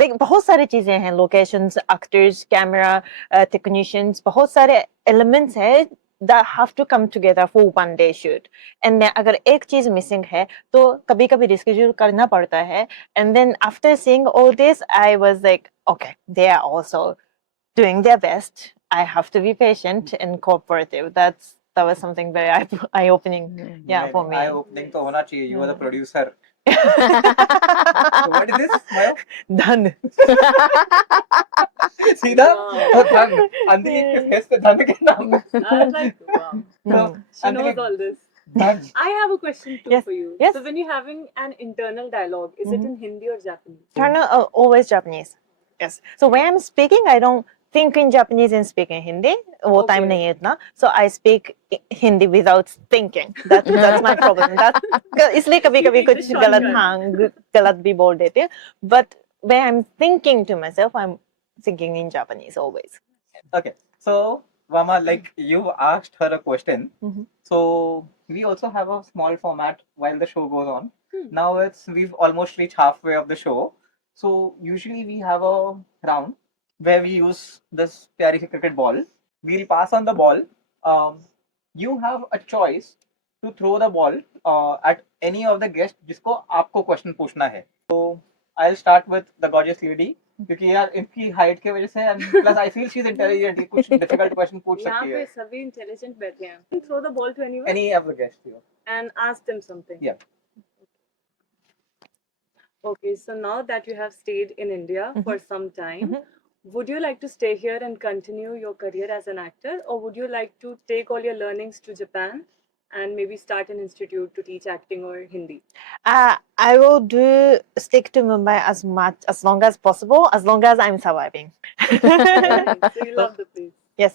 like बहुत सारी चीजें हैं, locations, actors, camera, technicians, बहुत सारे elements हैं that have to come together for one day shoot. And then अगर एक चीज missing है तो कभी कभी reschedule करना पड़ता है। And then after seeing all this, I was like, okay, they are also doing their best. I have to be patient and cooperative. That was something very eye-opening, yeah, for me. Eye-opening तो होना चाहिए. You are the producer. So what is this, Mayo? Done. सीधा तो धन. अंदलीब के face पे धन के नाम. I was like, wow. So She knows all this. धन. I have a question too Yes, for you. yes. So when you're having an internal dialogue, is it in Hindi or Japanese? Turner always Japanese. Yes. So when I'm speaking, I don't think in Japanese and speak in Hindi. वो time नहीं है इतना. So I speak Hindi without thinking. That's my problem. इसलिए कभी-कभी कुछ गलत भी बोल देते हैं. But when I'm thinking to myself, I'm thinking in Japanese always. Okay. So Vama, like you asked her a question. So we also have a small format while the show goes on. Now we've almost reached halfway of the show. So usually we have a round where we use this pyari cricket ball. We'll pass on the ball. You have a choice to throw the ball at any of the guests जिसको आपको question पूछना है. So I'll start with the gorgeous lady. क्योंकि यार इनकी height की वजह से and plus I feel she's intelligent. कुछ difficult question पूछ यहाँ सकती पे है. सभी intelligent बैठे हैं. Throw the ball to anyone Any of the guests here. and ask them something. Yeah. Okay, so now that you have stayed in India for some time, would you like to stay here and continue your career as an actor, or would you like to take all your learnings to Japan and maybe start an institute to teach acting or Hindi? I will stick to Mumbai as long as possible, as long as I'm surviving. So you love the place. Yes.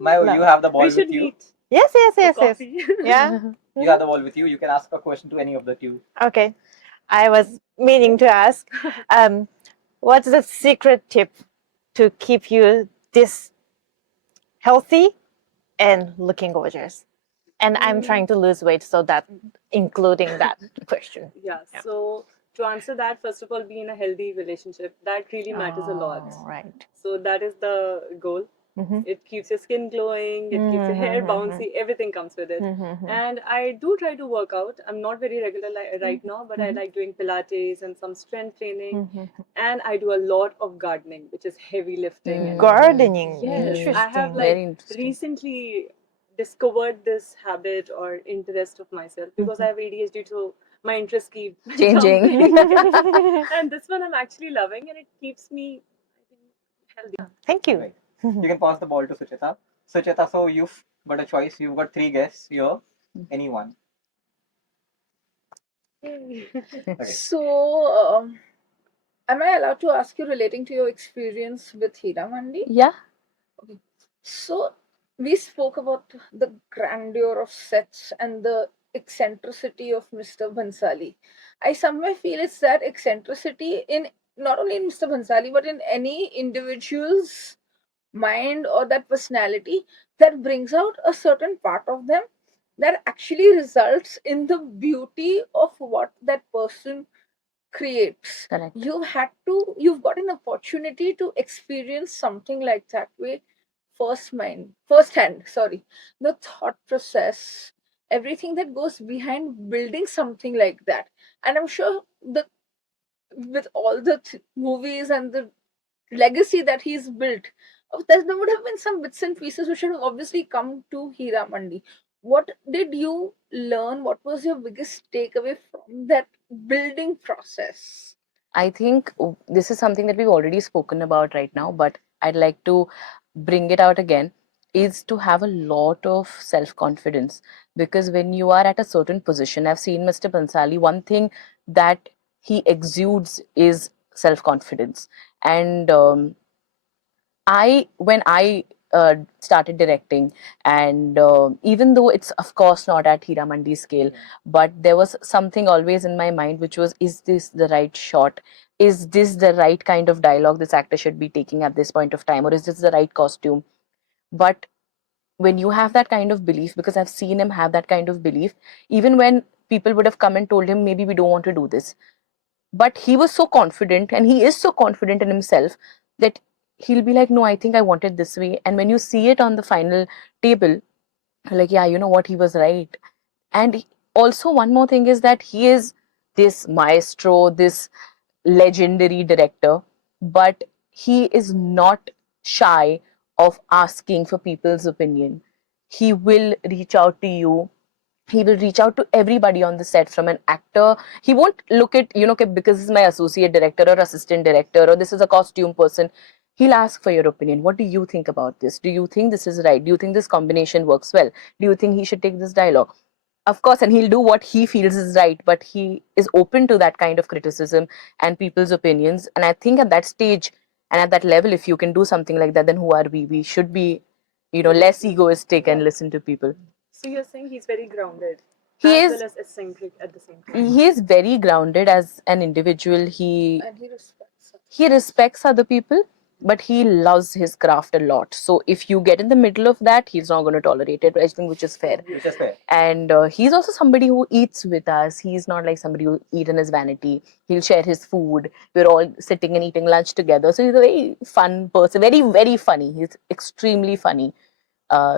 Mayo, you have the ball We with should you. meet. Yes. for coffee. Yeah. You have the ball with you. You can ask a question to any of the two. Okay. I was meaning to ask, what's the secret tip to keep you this healthy and looking gorgeous? And I'm trying to lose weight, so that including that question. Yeah. So to answer that, first of all, be in a healthy relationship. That really matters a lot. Right. So that is the goal. It keeps your skin glowing, it keeps your hair bouncy, everything comes with it. And I do try to work out. I'm not very regular right now, but I like doing Pilates and some strength training. And I do a lot of gardening, which is heavy lifting. And Gardening. yes, Interesting. I have Very interesting. recently discovered this habit or interest of myself because I have ADHD, so my interests keep Changing. jumping. And this one I'm actually loving, and it keeps me, I think, healthy. Thank you. Right. You can pass the ball to Sucheta. Sucheta, so you've got a choice. You've got 3 guests here. Anyone. Okay. So, am I allowed to ask you relating to your experience with Hira Mandi? Yeah. Okay. So, we spoke about the grandeur of sets and the eccentricity of Mr. Bhansali. I somewhere feel it's that eccentricity in not only in Mr. Bhansali but in any individual's mind or that personality that brings out a certain part of them that actually results in the beauty of what that person creates. Correct. You've got an opportunity to experience something like that way firsthand, the thought process, everything that goes behind building something like that. And I'm sure with all the movies and the legacy that he's built, there would have been some bits and pieces which have obviously come to Hira Mandi. What did you learn? What was your biggest takeaway from that building process? I think this is something that we've already spoken about right now, but I'd like to bring it out again, is to have a lot of self confidence. Because when you are at a certain position, I've seen Mr. Bansali, one thing that he exudes is self confidence. And when I started directing, and even though it's of course not at Hira Mandi scale, but there was something always in my mind, which was, is this the right shot? Is this the right kind of dialogue this actor should be taking at this point of time? Or is this the right costume? But when you have that kind of belief, because I've seen him have that kind of belief, even when people would have come and told him, maybe we don't want to do this, but he was so confident, and he is so confident in himself, that he'll be like, no, I think I want it this way. And when you see it on the final table, like, yeah, you know what, he was right. And also one more thing is that he is this maestro, this legendary director, but he is not shy of asking for people's opinion. He will reach out to you, he will reach out to everybody on the set, from an actor. He won't look at, okay, because this is my associate director or assistant director, or this is a costume person. He'll ask for your opinion. What do you think about this? Do you think this is right? Do you think this combination works well? Do you think he should take this dialogue? Of course, and he'll do what he feels is right, but he is open to that kind of criticism and people's opinions. And I think at that stage and at that level, if you can do something like that, then who are we? We should be, less egoistic and listen to people. So you're saying he's very grounded, He as is well as eccentric at the same time. he is very grounded as an individual. He And he respects us. he respects other people, but he loves his craft a lot. So if you get in the middle of that, he's not going to tolerate it, I think, which is fair. Which is fair. And he's also somebody who eats with us. He's not like somebody who eat in his vanity. He'll share his food. We're all sitting and eating lunch together. So he's a very fun person, very, very funny. He's extremely funny.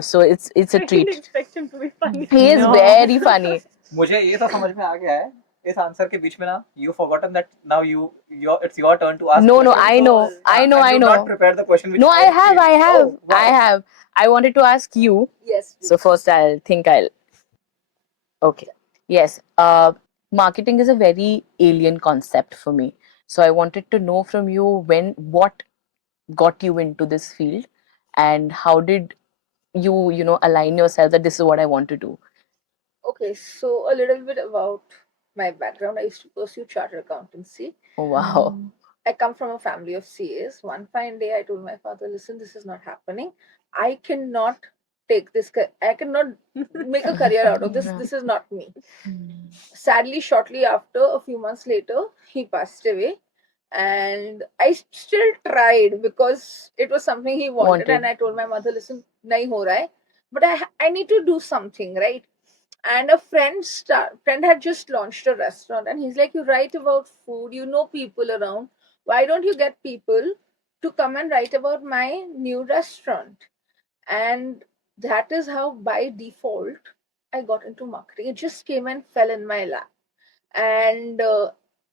So it's a I didn't treat. expect him to be funny. He is No. very funny. मुझे ये तो समझ में आ गया है इस answer के बीच में ना you forgotten that now it's your turn to ask No, questions. I know. I I do know. not prepare the question which No, I have. Oh, wow. I have. I wanted to ask you. Yes. So first, I'll. Okay. Yes. Marketing is a very alien concept for me. So I wanted to know from you what got you into this field, and how did you, align yourself that this is what I want to do. Okay, so a little bit about my background. I used to pursue chartered accountancy. Oh, wow. I come from a family of CAs. One fine day, I told my father, listen, this is not happening. I cannot take this, I cannot make a career out of this. This is not me. Sadly, shortly after, a few months later, he passed away. And I still tried because it was something he wanted. And I told my mother, listen, nahi ho raha hai, but I need to do something, right? And a friend had just launched a restaurant, and he's like, you write about food, you know people around, why don't you get people to come and write about my new restaurant? And that is how by default I got into marketing. It just came and fell in my lap. And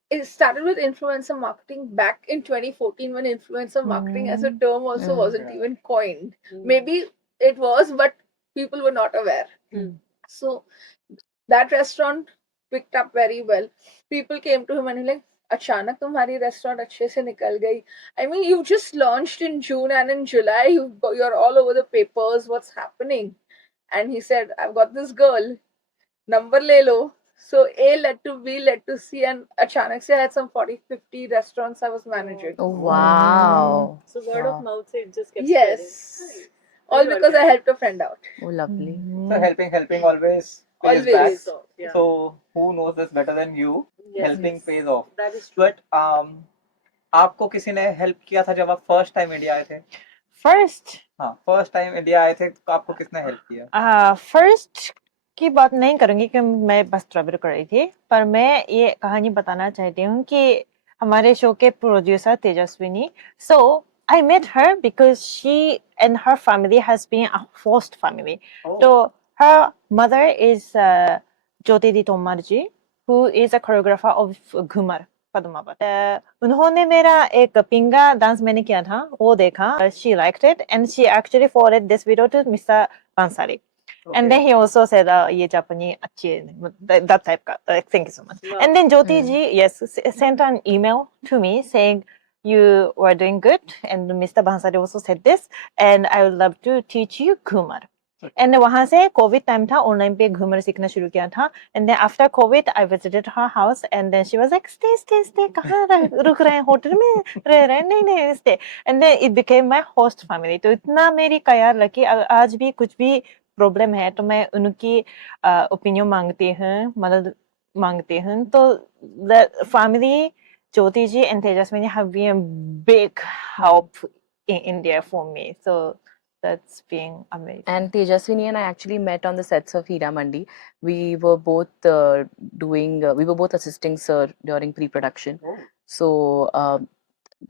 it started with influencer marketing back in 2014, when influencer marketing as a term also wasn't even coined. Maybe it was, but people were not aware. So that restaurant picked up very well. People came to him and he like, अचानक तुम्हारी restaurant अच्छे से निकल गई. I mean, you just launched in June, and in July you're all over the papers. What's happening? And he said, I've got this girl. Number le lo. So A led to B led to C, and अचानक से I had some 40-50 restaurants I was managing. Oh, wow. So word of mouth, so it just kept Yes. spreading. All because I helped a friend out. Oh, lovely. So helping always pays Always. back. So, yeah. So who knows this better than you? Yes. Helping pays off. That is true. But आपको किसी ने help किया था जब आप first time India आए थे? First हाँ, फर्स्ट टाइम इंडिया आए थे तो आपको किसने हेल्प किया? फर्स्ट की बात नहीं करूंगी क्योंकि मैं बस ट्रैवल कर रही थी, पर मैं ये कहानी बताना चाहती हूँ कि हमारे शो के producer Tejaswini, so I met her because she and her family has been a host family. Oh. So her mother is Jyoti Di Tomarji, who is a choreographer of Ghumar. Padmaavat उन्होंने मेरा एक पिंगा डांस मैंने किया था वो देखा she liked it and she actually forwarded this video to Mr. Bansari and then he also said ये Japanese अच्छी है that type का thank you so much Wow. and then Jyoti ji yes sent an email to me saying you were doing good and Mr. Bansari also said this and I would love to teach you Kumar and वहां से Covid time था online पे घूमर सीखना शुरू किया था and then after covid I visited her house and then she was like stay stay stay कहाँ रुक रहे हैं होटल में रह रहे हैं नहीं नहीं stay and then it became my host family तो इतना मेरी ख्याल रखी आज भी कुछ भी प्रॉब्लम है तो मैं उनकी ओपिनियन मांगती हूँ मदद मांगती हूँ तो family Jyoti ji and Tejaswini have been a big help in India for me so that's being amazing. And Tejaswini and I actually met on the sets of Hira Mandi. We were both we were both assisting Sir during pre-production. Oh. So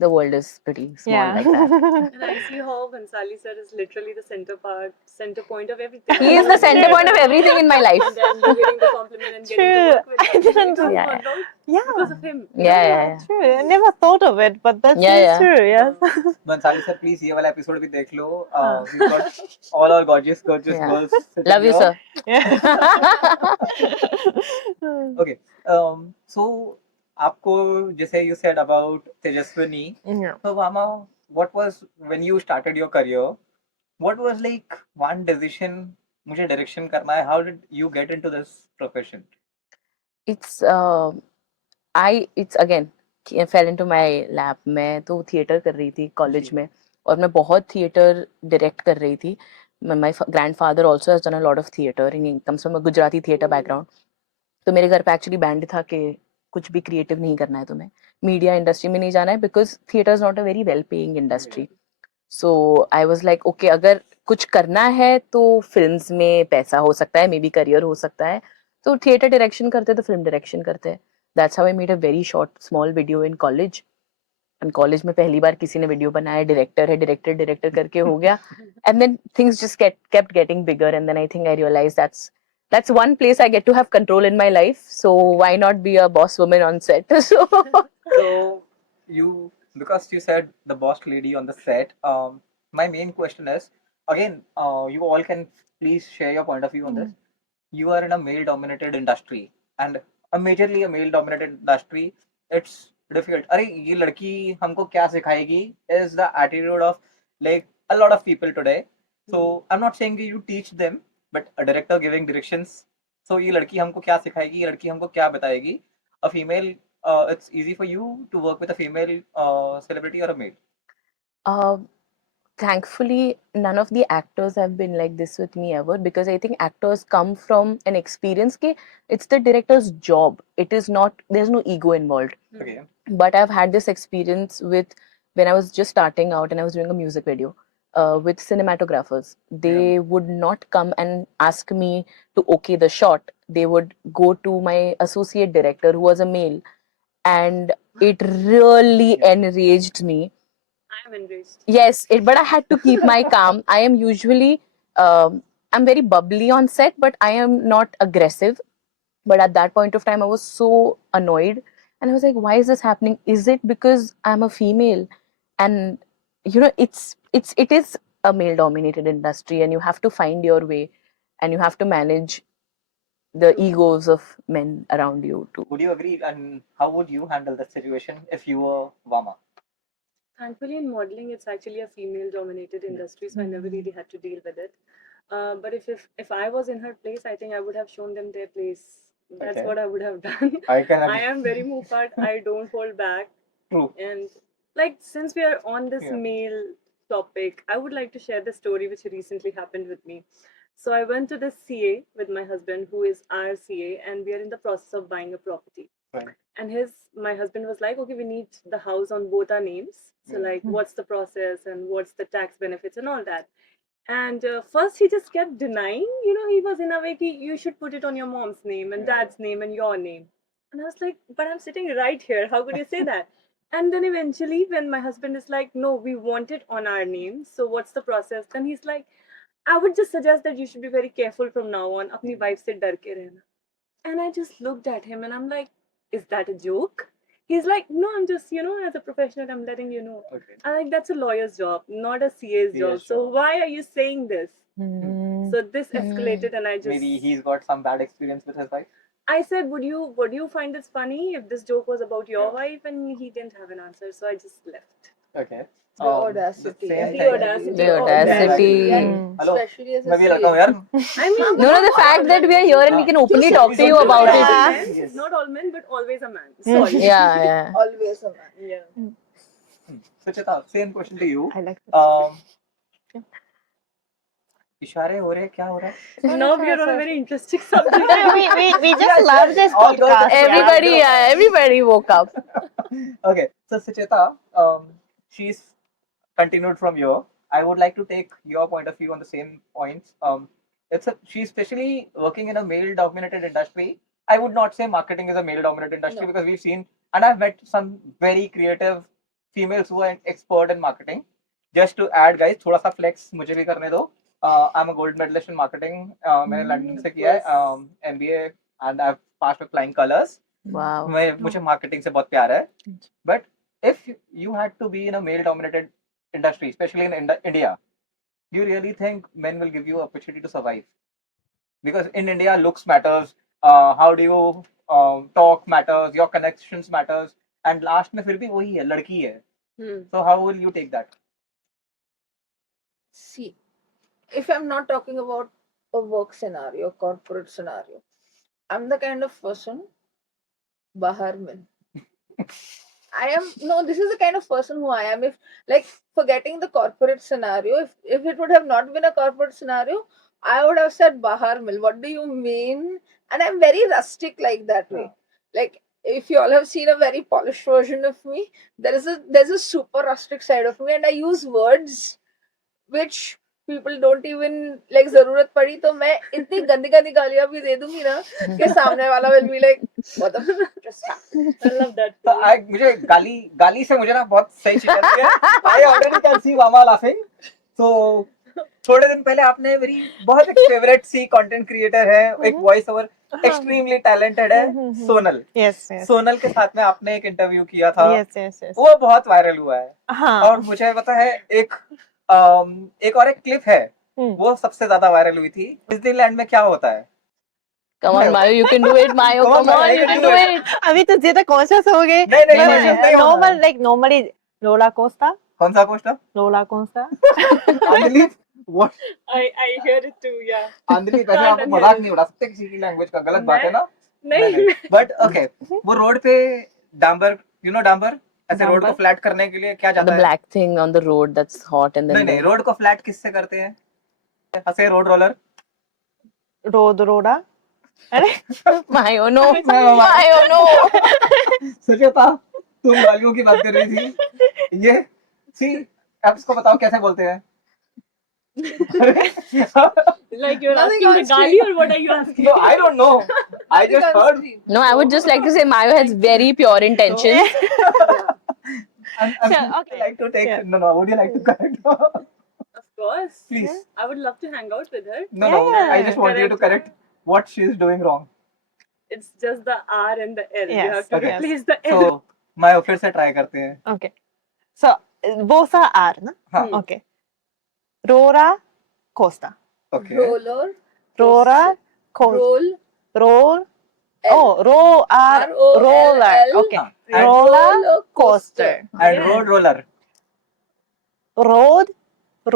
the world is pretty small like that. And I see how Vansali sir is literally the center point of everything. He is the center point of everything in my life. And then you're getting the compliment and getting True. to work with I him. didn't It do all that. worked out Yeah. because of him. Yeah. True. I never thought of it, but that's Yeah. true. Yes. Bhansali sir please ये वाला episode भी देख लो we've got all our gorgeous Yeah. girls sitting Love you, here. sir. Yeah. Okay, so आपको जैसे you said about Tejaswini, Yeah. so Vama, what was when you started your career? What was like one decision? मुझे direction करना है. How did you get into this profession? It's again fell into my lap. मैं तो theatre कर रही थी college में और मैं बहुत थिएटर डायरेक्ट कर रही थी. My grandfather also has done a lot of theatre and he comes from a Gujarati theatre background. तो मेरे घर पे एक्चुअली बैंड था कि कुछ भी क्रिएटिव नहीं करना है तुम्हें, मीडिया इंडस्ट्री में नहीं जाना है because theatre is not a very well paying industry. So I was like okay अगर कुछ करना है तो फिल्म्स में पैसा हो सकता है, मे बी करियर हो सकता है, तो थिएटर डायरेक्शन करते तो फिल्म डायरेक्शन करते. That's how I made a very short small video in college. And college में पहली बार किसी ने वीडियो बनाया, डायरेक्टर है, डायरेक्टर करके हो गया. And then things just kept getting bigger and then I think I realized that's one place I get to have control in my life, so why not be a boss woman on set? So you, because you said the boss lady on the set, my main question is again, you all can please share your point of view on this. You are in a male dominated industry and majorly a male dominated industry. It's difficult. अरे ये लड़की हमको क्या सिखाएगी is the attitude of like a lot of people today. So I'm not saying you teach them, but a director giving directions. So ये लड़की हमको क्या सिखाएगी, ये लड़की हमको क्या बताएगी. A female, it's easy for you to work with a female celebrity or a male. Thankfully, none of the actors have been like this with me ever because I think actors come from an experience कि it's the director's job. It is not, there's no ego involved. Okay. But I've had this experience with when I was just starting out and I was doing a music video with cinematographers. They would not come and ask me to okay the shot. They would go to my associate director who was a male, and it really enraged me. I am enraged. Yes, but I had to keep my calm. I am usually, I'm very bubbly on set, but I am not aggressive. But at that point of time, I was so annoyed. And I was like, why is this happening? Is it because I'm a female? And, you know, it is a male dominated industry and you have to find your way and you have to manage the egos of men around you too. Would you agree? And how would you handle that situation if you were Vama? Thankfully, in modeling, it's actually a female-dominated industry, so I never really had to deal with it. But if I was in her place, I think I would have shown them their place. That's Okay. what I would have done. I can I am very mufat. I don't hold back. True. And like since we are on this Yeah. male topic, I would like to share the story which recently happened with me. So I went to the CA with my husband, who is our CA, and we are in the process of buying a property. Right. And my husband was like, okay, we need the house on both our names. So Yeah. like, what's the process and what's the tax benefits and all that. And first he just kept denying, he was in a way, you should put it on your mom's name and Yeah. dad's name and your name. And I was like, but I'm sitting right here. How could you say that? And then eventually when my husband is like, no, we want it on our name. So what's the process? Then he's like, I would just suggest that you should be very careful from now on. Apni wife se dar ke rehna. And I just looked at him and I'm like, is that a joke? He's like, no, I'm just, as a professional, I'm letting you know. Okay. I'm like, that's a lawyer's job, not a CA's job. CA's So job. why are you saying this? Hmm. So this escalated, and I just Maybe he's got some bad experience with his wife. I said, would you find this funny if this joke was about your Yeah. wife? And he didn't have an answer, so I just left. Okay. The audacity. the same The thing. audacity. The audacity. And Hello. especially as a मैं भी लड़का हूँ यार. I mean, No, the fact that we are here and we can openly Just- talk to you about not it. all Yeah. men, Yes. not all men, but always a man. Sorry. Yeah. always a man. Yeah. Sucheta, same question to you. I like this. इशारे हो रहे, क्या हो रहा है? Now we are on a very interesting subject. we just love this All girls podcast. are- Everybody woke up. Okay, so Sucheta, she's continued from here. I would like to take your point of view on the same points. She's especially working in a male-dominated industry. I would not say marketing is a male-dominated industry No. because we've seen, and I've met some very creative females who are expert in marketing. Just to add, guys, थोड़ा सा flex मुझे भी करने दो. I'm a gold medalist in marketing. मैंने London से किया है MBA and I've passed with flying colors. Wow. मुझे marketing से बहुत प्यार है. But if you had to be in a male-dominated industry, especially in India, do you really think men will give you opportunity to survive? Because in India, looks matters. How do you talk matters. Your connections matters. And last में फिर भी वही है, लड़की है. So how will you take that? See, if I'm not talking about a work scenario, corporate scenario, I'm the kind of person, bahar mein. This is the kind of person who I am. If, like, forgetting the corporate scenario, if it would have not been a corporate scenario, I would have said bahar mil. What do you mean? And I'm very rustic like that way. Like, if you all have seen a very polished version of me, there's a super rustic side of me, and I use words which people don't even like. जरूरत पड़ी तो मैं इतनी गंदी गंदी गालियां भी दे दूंगी ना कि सामने वाला will be like, what the fuck just happened? I love that. So मुझे गाली से मुझे ना बहुत सही चीज आती है. I already can see Vama laughing. So थोड़े दिन पहले आपने मेरी बहुत एक फेवरेट सी कंटेंट क्रिएटर है, एक वॉइस ओवर एक्सट्रीमली टैलेंटेड है, सोनल. Yes. सोनल के साथ में आपने एक इंटरव्यू किया था. Yes. वो बहुत वायरल हुआ है. हाँ. और मुझे पता है एक और एक क्लिप है, वो सबसे ज्यादा वायरल हुई थी. डिज्नीलैंड में क्या होता है? Come on, Mayo, you can do it, Mayo. Come on, Come on, Mayo, you can do it. अभी तो ज्यादा कॉन्शियस हो गए. नहीं, नहीं Normal, like normally roller coaster. कौन सा coaster? Roller coaster. Andleeb. What? I hear it too. Yeah. Andleeb ऐसे आप मजाक नहीं उड़ा सकते किसी की लैंग्वेज का, गलत बात है ना. नहीं. बट ओके, वो रोड पे डांबर, डांबर ऐसे रोड को फ्लैट करने के लिए क्या जाता The है? black thing on the road that's hot and then नहीं, रोड को फ्लैट किससे करते हैं? हंसे रोड रोलर. रोड़ा. अरे Mayo, no. Mayo, no. Sucheta, तुम गालियों की बात कर रही थी. ये अब इसको बताओ कैसे बोलते हैं? Like you're Nothing asking the on gali, or what are you asking? No, I don't know. I just heard. No, I would just like to say Mayo has very pure intentions. Okay. Like to take. Yeah. No. Would you like to correct? Of course. Please. I would love to hang out with her. No. Yeah. I just want you to correct what she is doing wrong. It's just the R and the L. You Yes, have to okay. replace the L. So, मैं फिर से try करते हैं. Okay. So वो सा R ना. हाँ. Okay. Roller coaster. Okay. Roller, Roller coaster. roll, Roll. Roller. Okay. हाँ. And, Roller coaster. and Yes. road roller. Road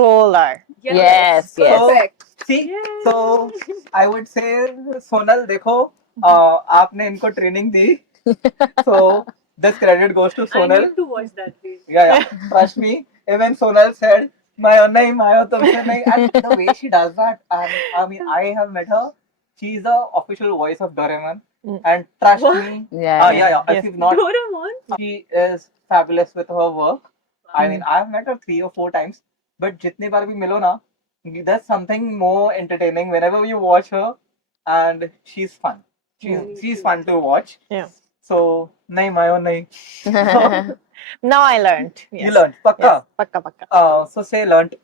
roller. Yes. perfect. See, Yes. so I would say Sonal देखो, आपने इनको training the. So this credit goes to I Sonal. need to watch that reel. Yeah. Trust me. Even Sonal said, "Mayo nahi, Mayo tumse nahi." And the way she does that, I mean, I have met her. She's the official voice of Doraemon. And trust me, Yeah. yeah. If Yes. you've not, Doraemon. she is fabulous with her work. I mean, I've met her 3 or 4 times. But जितनी बार भी मिलो ना, there's something more entertaining whenever you watch her, and she's fun. She's fun to watch. Yeah. So nahi, Mayo nahi. Now I learned. Yes. You learned, pakka. Yes. Pakka. So say learned.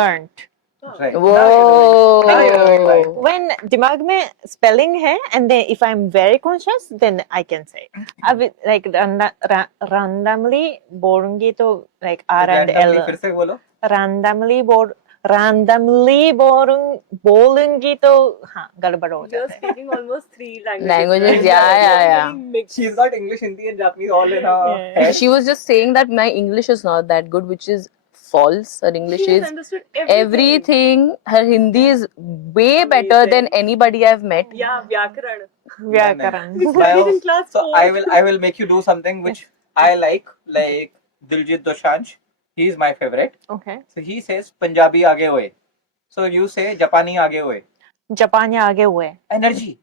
Learned. Right. Now you're doing right. Whoa. When दिमाग में spelling है and then if I'm very conscious then I can say. अब like randomly बोलूंगी तो like R and Randomly, L. फिर से बोलो. randomly बोलूंगी तो हाँ गड़बड़ हो You're जाता है. speaking almost 3 languages. Languages, right? yeah, You're yeah. very mixed. She's got English, Hindi, and Japanese all in her Yeah. head. She was just saying that my English is not that good, which is false. Her English She has is understood everything. everything. Her Hindi is way better than Amazing. anybody I've met. Yeah, Vyakaran. व्याकरण. We studied in class So 4. I will make you do something which I like Diljit Dosanjh. He is my favorite. Okay. So he says Punjabi aage hoye. So you say Japani aage hoye. जापानी आगे हुए. Energy.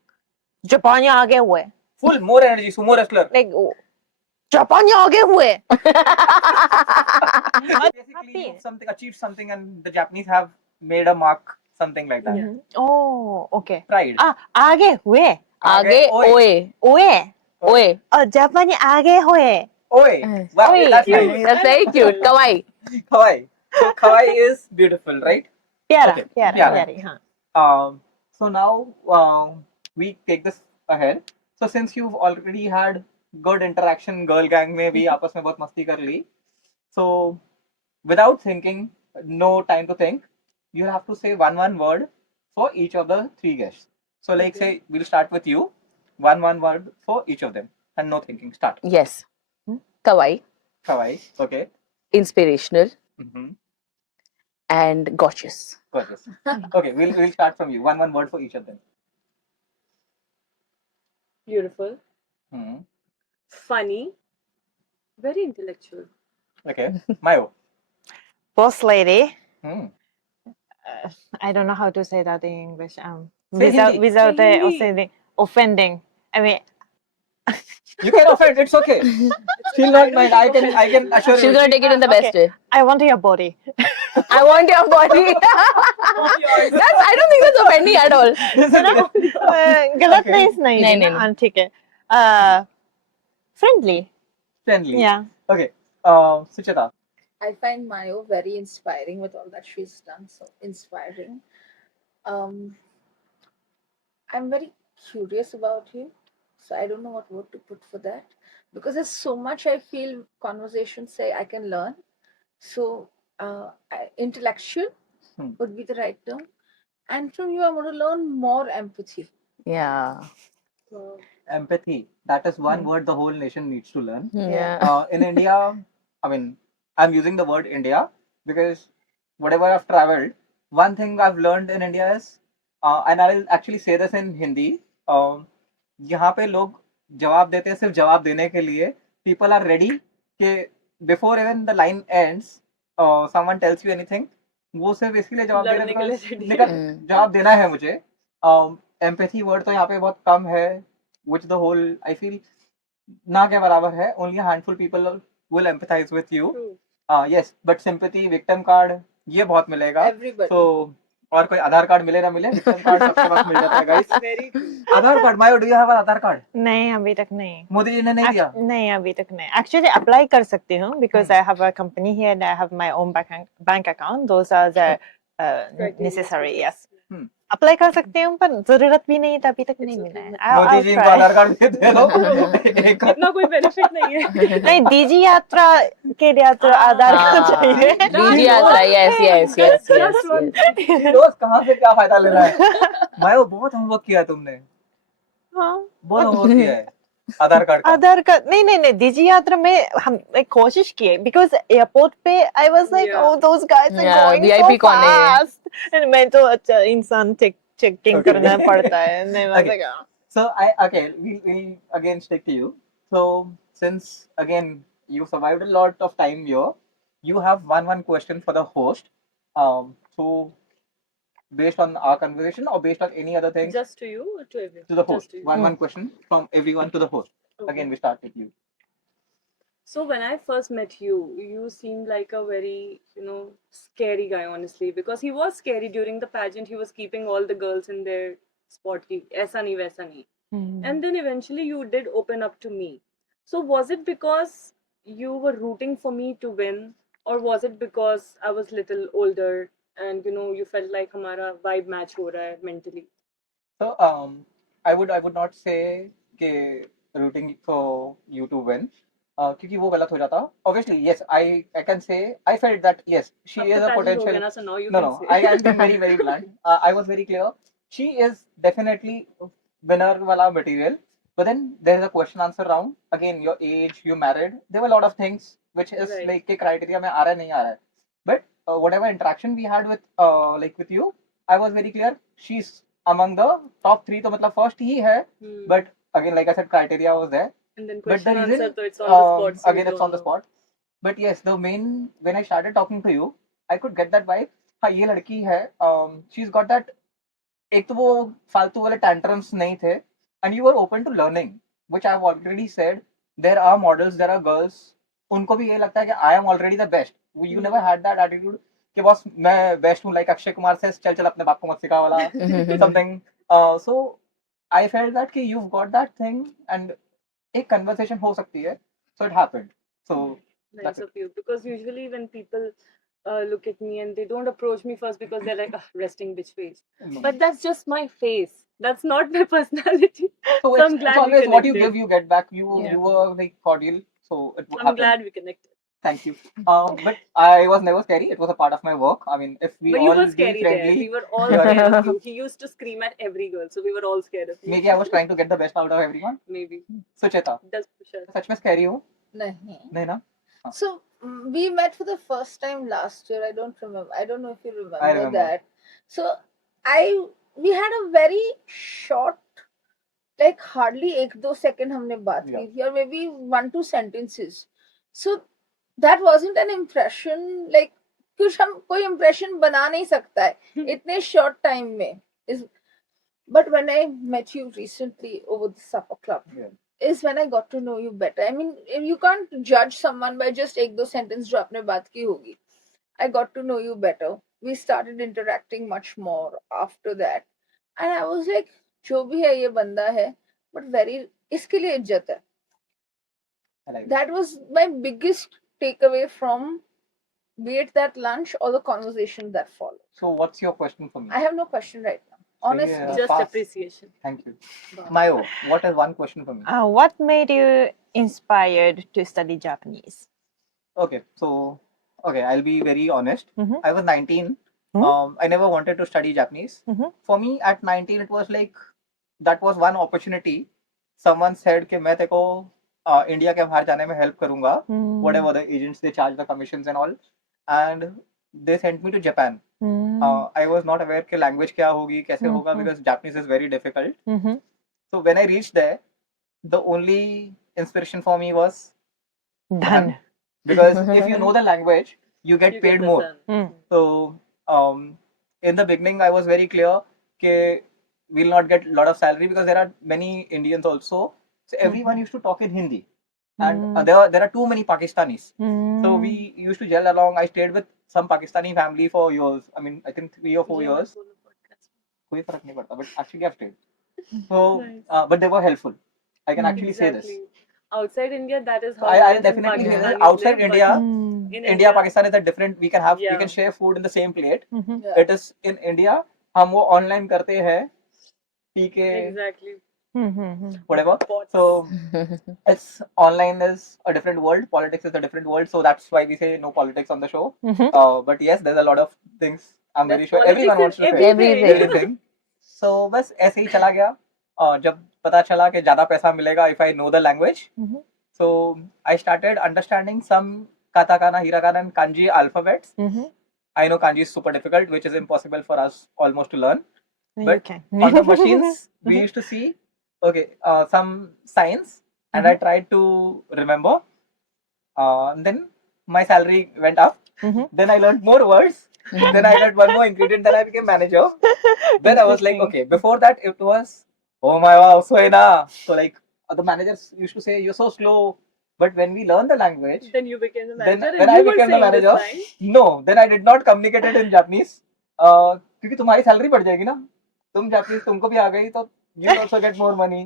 जापानी आगे हुए. Full more energy. Sumo wrestler. Like जापानी आगे हुए. Basically, you've something achieved something, and the Japanese have made a mark, something like that. Mhm. Oh, okay. Pride. आगे हुए. Aage oe. हुए. Oe. और जापानी आगे हुए. Oi. Wow, Oi. that's nice. That's very cute. Kawaii. Kawaii. So kawaii is beautiful, right? प्यारा, Okay. प्यारा, प्यारा. प्यारी, हाँ. So now we take this ahead. So since you've already had good interaction, girl gang में भी आपस में बहुत मस्ती कर ली. So without thinking, no time to think, you have to say one word for each of the 3 guests. So like say we'll start with you, one word for each of them, and no thinking. Start. Yes. Kawaii. Kawaii. Okay. Inspirational Mm-hmm. and gorgeous. Gorgeous. Okay, we'll start from you. One word for each of them. Beautiful. Hmm. Funny. Very intellectual. Okay. Mayo. Boss lady. Hmm. I don't know how to say that in English. Say Hindi. Without Say Hindi. offending. I mean, You can offend. It's okay. She'll not mind. I can assure She's you. gonna take it in the best way. I want your body. I want your body. I don't think that's offending at all. गलत Okay. नहीं नहीं, ना. नहीं. हाँ, ठीक है. Friendly. Friendly. Yeah. Okay. Sucheta. I find Mayo very inspiring with all that she's done. So inspiring. I'm very curious about you. So I don't know what word to put for that. Because there's so much I feel conversations say I can learn. So intellectual would be the right term. And from you, I want to learn more empathy. Yeah. Empathy. That is one word the whole nation needs to learn. Yeah. In India, I mean, I'm using the word India because whatever I've traveled, one thing I've learned in India is, and I'll actually say this in Hindi, यहाँ पे लोग जवाब देते हैं सिर्फ जवाब देने के लिए. People are ready कि before even the line ends, someone tells you anything, वो सिर्फ इसके लिए जवाब लड़ने के लिए देना ready निकल जवाब देना है मुझे. Empathy word तो यहाँ पे बहुत कम है, which the whole I feel ना के बराबर है. Only a handful people will empathize with you. True. Yes, but sympathy, victim card ये बहुत मिलेगा. Everybody. So और कोई आधार कार्ड मिले ना मिले, victim card सबके पास मिल जाता है guys. Very true. Aadhaar card, Mayo, do you have an Aadhaar card? नहीं अभी तक नहीं. मोदी जी ने नहीं दिया. नहीं अभी तक नहीं. Actually apply कर सकती हूँ because I have a company here and I have my own bank account. Those are the necessary. Yes. Apply कर सकती हूँ पर जरूरत भी नहीं था अभी तक नहीं मिला है. मोदी जी को आधार कार्ड दे दो. इतना कोई benefit नहीं है. नहीं दीजी यात्रा के लिए तो आधार कार्ड चाहिए. DG यात्रा. Yes. दोस्त कहाँ से क्या फायदा लेना है? मायो बहुत होमवर्क किया है तुमने. हाँ. बहुत होमवर्क किया है आधार कार्ड का. आधार कार्ड नहीं दीजी यात्रा में हम एक कोशिश किए because airport पे I was like Yeah. oh those guys are Yeah, going VIP so कौन है ये? fast and मैं तो अच्छा इंसान checking Okay. करना पड़ता है. नहीं Okay. मतलब So we again stick to you. So since again you survived a lot of time here, you have one question for the host. So based on our conversation or based on any other thing, Just to you or to everyone? to the host. Just to you. One question from everyone to the host. Okay. Again, we start with you. So when I first met you, you seemed like a very, scary guy, honestly, because he was scary during the pageant. He was keeping all the girls in their spot. Ki, aisa nahi, waisa nahi. And then eventually you did open up to me. So was it because you were rooting for me to win, or was it because I was little older and you felt like हमारा vibe match हो रहा है mentally? So I would not say कि rooting for you to win. क्योंकि वो गलत हो जाता. Obviously, yes, I can say I felt that yes, she अब is तो a pageant हो potential. गया ना, so now you No, can no, say. I am being very, very blunt. I was very clear. She is definitely winner wala material. But then there is a question answer round. Again, your age, you married. There were a lot of things which is Right. like के criteria में आ रहा है नहीं आ रहा है. But whatever interaction we had with like with you, I was very clear. She's among the top 3. तो मतलब first ही है. But again, like I said, criteria was there. And then But the question answer, reason, so it's on the spot. So we again, it's don't on the know. spot. But yes, the main when I started talking to you, I could get that vibe. हाँ ये लड़की है. She's got that. एक तो वो फालतू वाले tantrums नहीं थे, and you were open to learning, which I've already said. There are models, there are girls. उनको भी ये लगता है कि I am already the best. You never had that attitude कि बस मैं best हूँ, like अक्षय कुमार से चल चल अपने बाप को मत सिखा वाला something. So I felt that कि you've got that thing and एक conversation हो सकती है. So it happened. So Nice that's it. of you. Because usually when people look at me and they don't approach me first because they're like, resting bitch face. No. But that's just my face. That's not my personality. So I'm it's glad we always what you connected. give, you get back. You Yeah. you were like cordial, so it I'm happened. glad we connected. Thank you. But I was never scary. It was a part of my work. I mean, if we But you all were be scary there. friendly, We were all we are- scared of you. He used to scream at every girl, so we were all scared of you. maybe I was trying to get the best out of everyone. Maybe. Sucheta, Does push us. सच में scary हो? Nahi. नहीं ना? So we met for the first time last year. I don't remember. I don't know if you remember, remember. that. So we had a very short, like hardly 1-2 second हमने बात Yeah. की थी, or maybe 1-2 sentences. So that wasn't an impression. Like कुछ हम कोई impression बना नहीं सकता है इतने short time में. But when I met you recently over the supper club, Yeah. is when I got to know you better. I mean, you can't judge someone by just 1-2 sentences जो आपने बात की होगी. I got to know you better. We started interacting much more after that, and I was like, जो भी है ये बंदा है, but very इसके लिए इज्जत है. I like it. That was my biggest takeaway from, be it that lunch or the conversation that followed. So what's your question for me? I have no question right now. Honestly. Yeah. Just Fast. appreciation. Thank you. Wow. Mayo, what is one question for me? What made you inspired to study Japanese? Okay, so I'll be very honest. Mhm. I was 19. Mhm. I never wanted to study Japanese. Mhm. For me, at 19, it was like that was one opportunity. Someone said कि मैं तेरे को India के बाहर जाने में help करूँगा. Whatever the agents they charge the commissions and all, and they sent me to Japan. I was not aware कि language क्या होगी, कैसे होगा, because Japanese is very difficult. Mhm. So when I reached there, the only inspiration for me was Done. because if you know the language, you get You paid the more. sun. So in the beginning, I was very clear that we'll not get a lot of salary because there are many Indians also. So everyone used to talk in Hindi, and there are too many Pakistanis. So we used to gel along. I stayed with some Pakistani family for years. I mean, I think 3 or 4 Yeah, years. follow podcast. कोई फर्क नहीं पड़ता, but actually I've stayed. So, Nice. but they were helpful. I can actually say this. Exactly. Outside India, that is how I'll Indians and definitely say that. Pakistanis Outside live, but India, in India Pakistan is a different. We can have we Yeah. can share food in the same plate. Mhm. Yeah. It is in India. हम वो online करते हैं, P के Exactly. Mhm. whatever. Bots. So it's online is a different world. Politics is a different world. So that's why we say no politics on the show. Mhm. But yes, there's a lot of things. I'm very There's sure politics everyone in wants to say everything. everything. So बस ऐसे ही चला गया. जब पता चला कि ज़्यादा पैसा मिलेगा if I know the language. Mhm. So I started understanding some katakana, hiragana, and kanji alphabets. Mhm. I know kanji is super difficult, which is impossible for us almost to learn. You But can. on the machines, we used to see, some signs, and I tried to remember. Then my salary went up. Mhm. Then I learned more words. Then I got one more ingredient. Then I became manager. Then I was like, Interesting. okay. Before that, it was, oh my wow, so like the managers used to say, you're so slow. But when we learn the language, Then you became the then manager, when and I you were became the saying this manager, line. no, then I did not communicate it in Japanese. क्योंकि तुम्हारी salary बढ़ जाएगी ना, तुम Japanese तुमको भी आ गई तो you also get more money.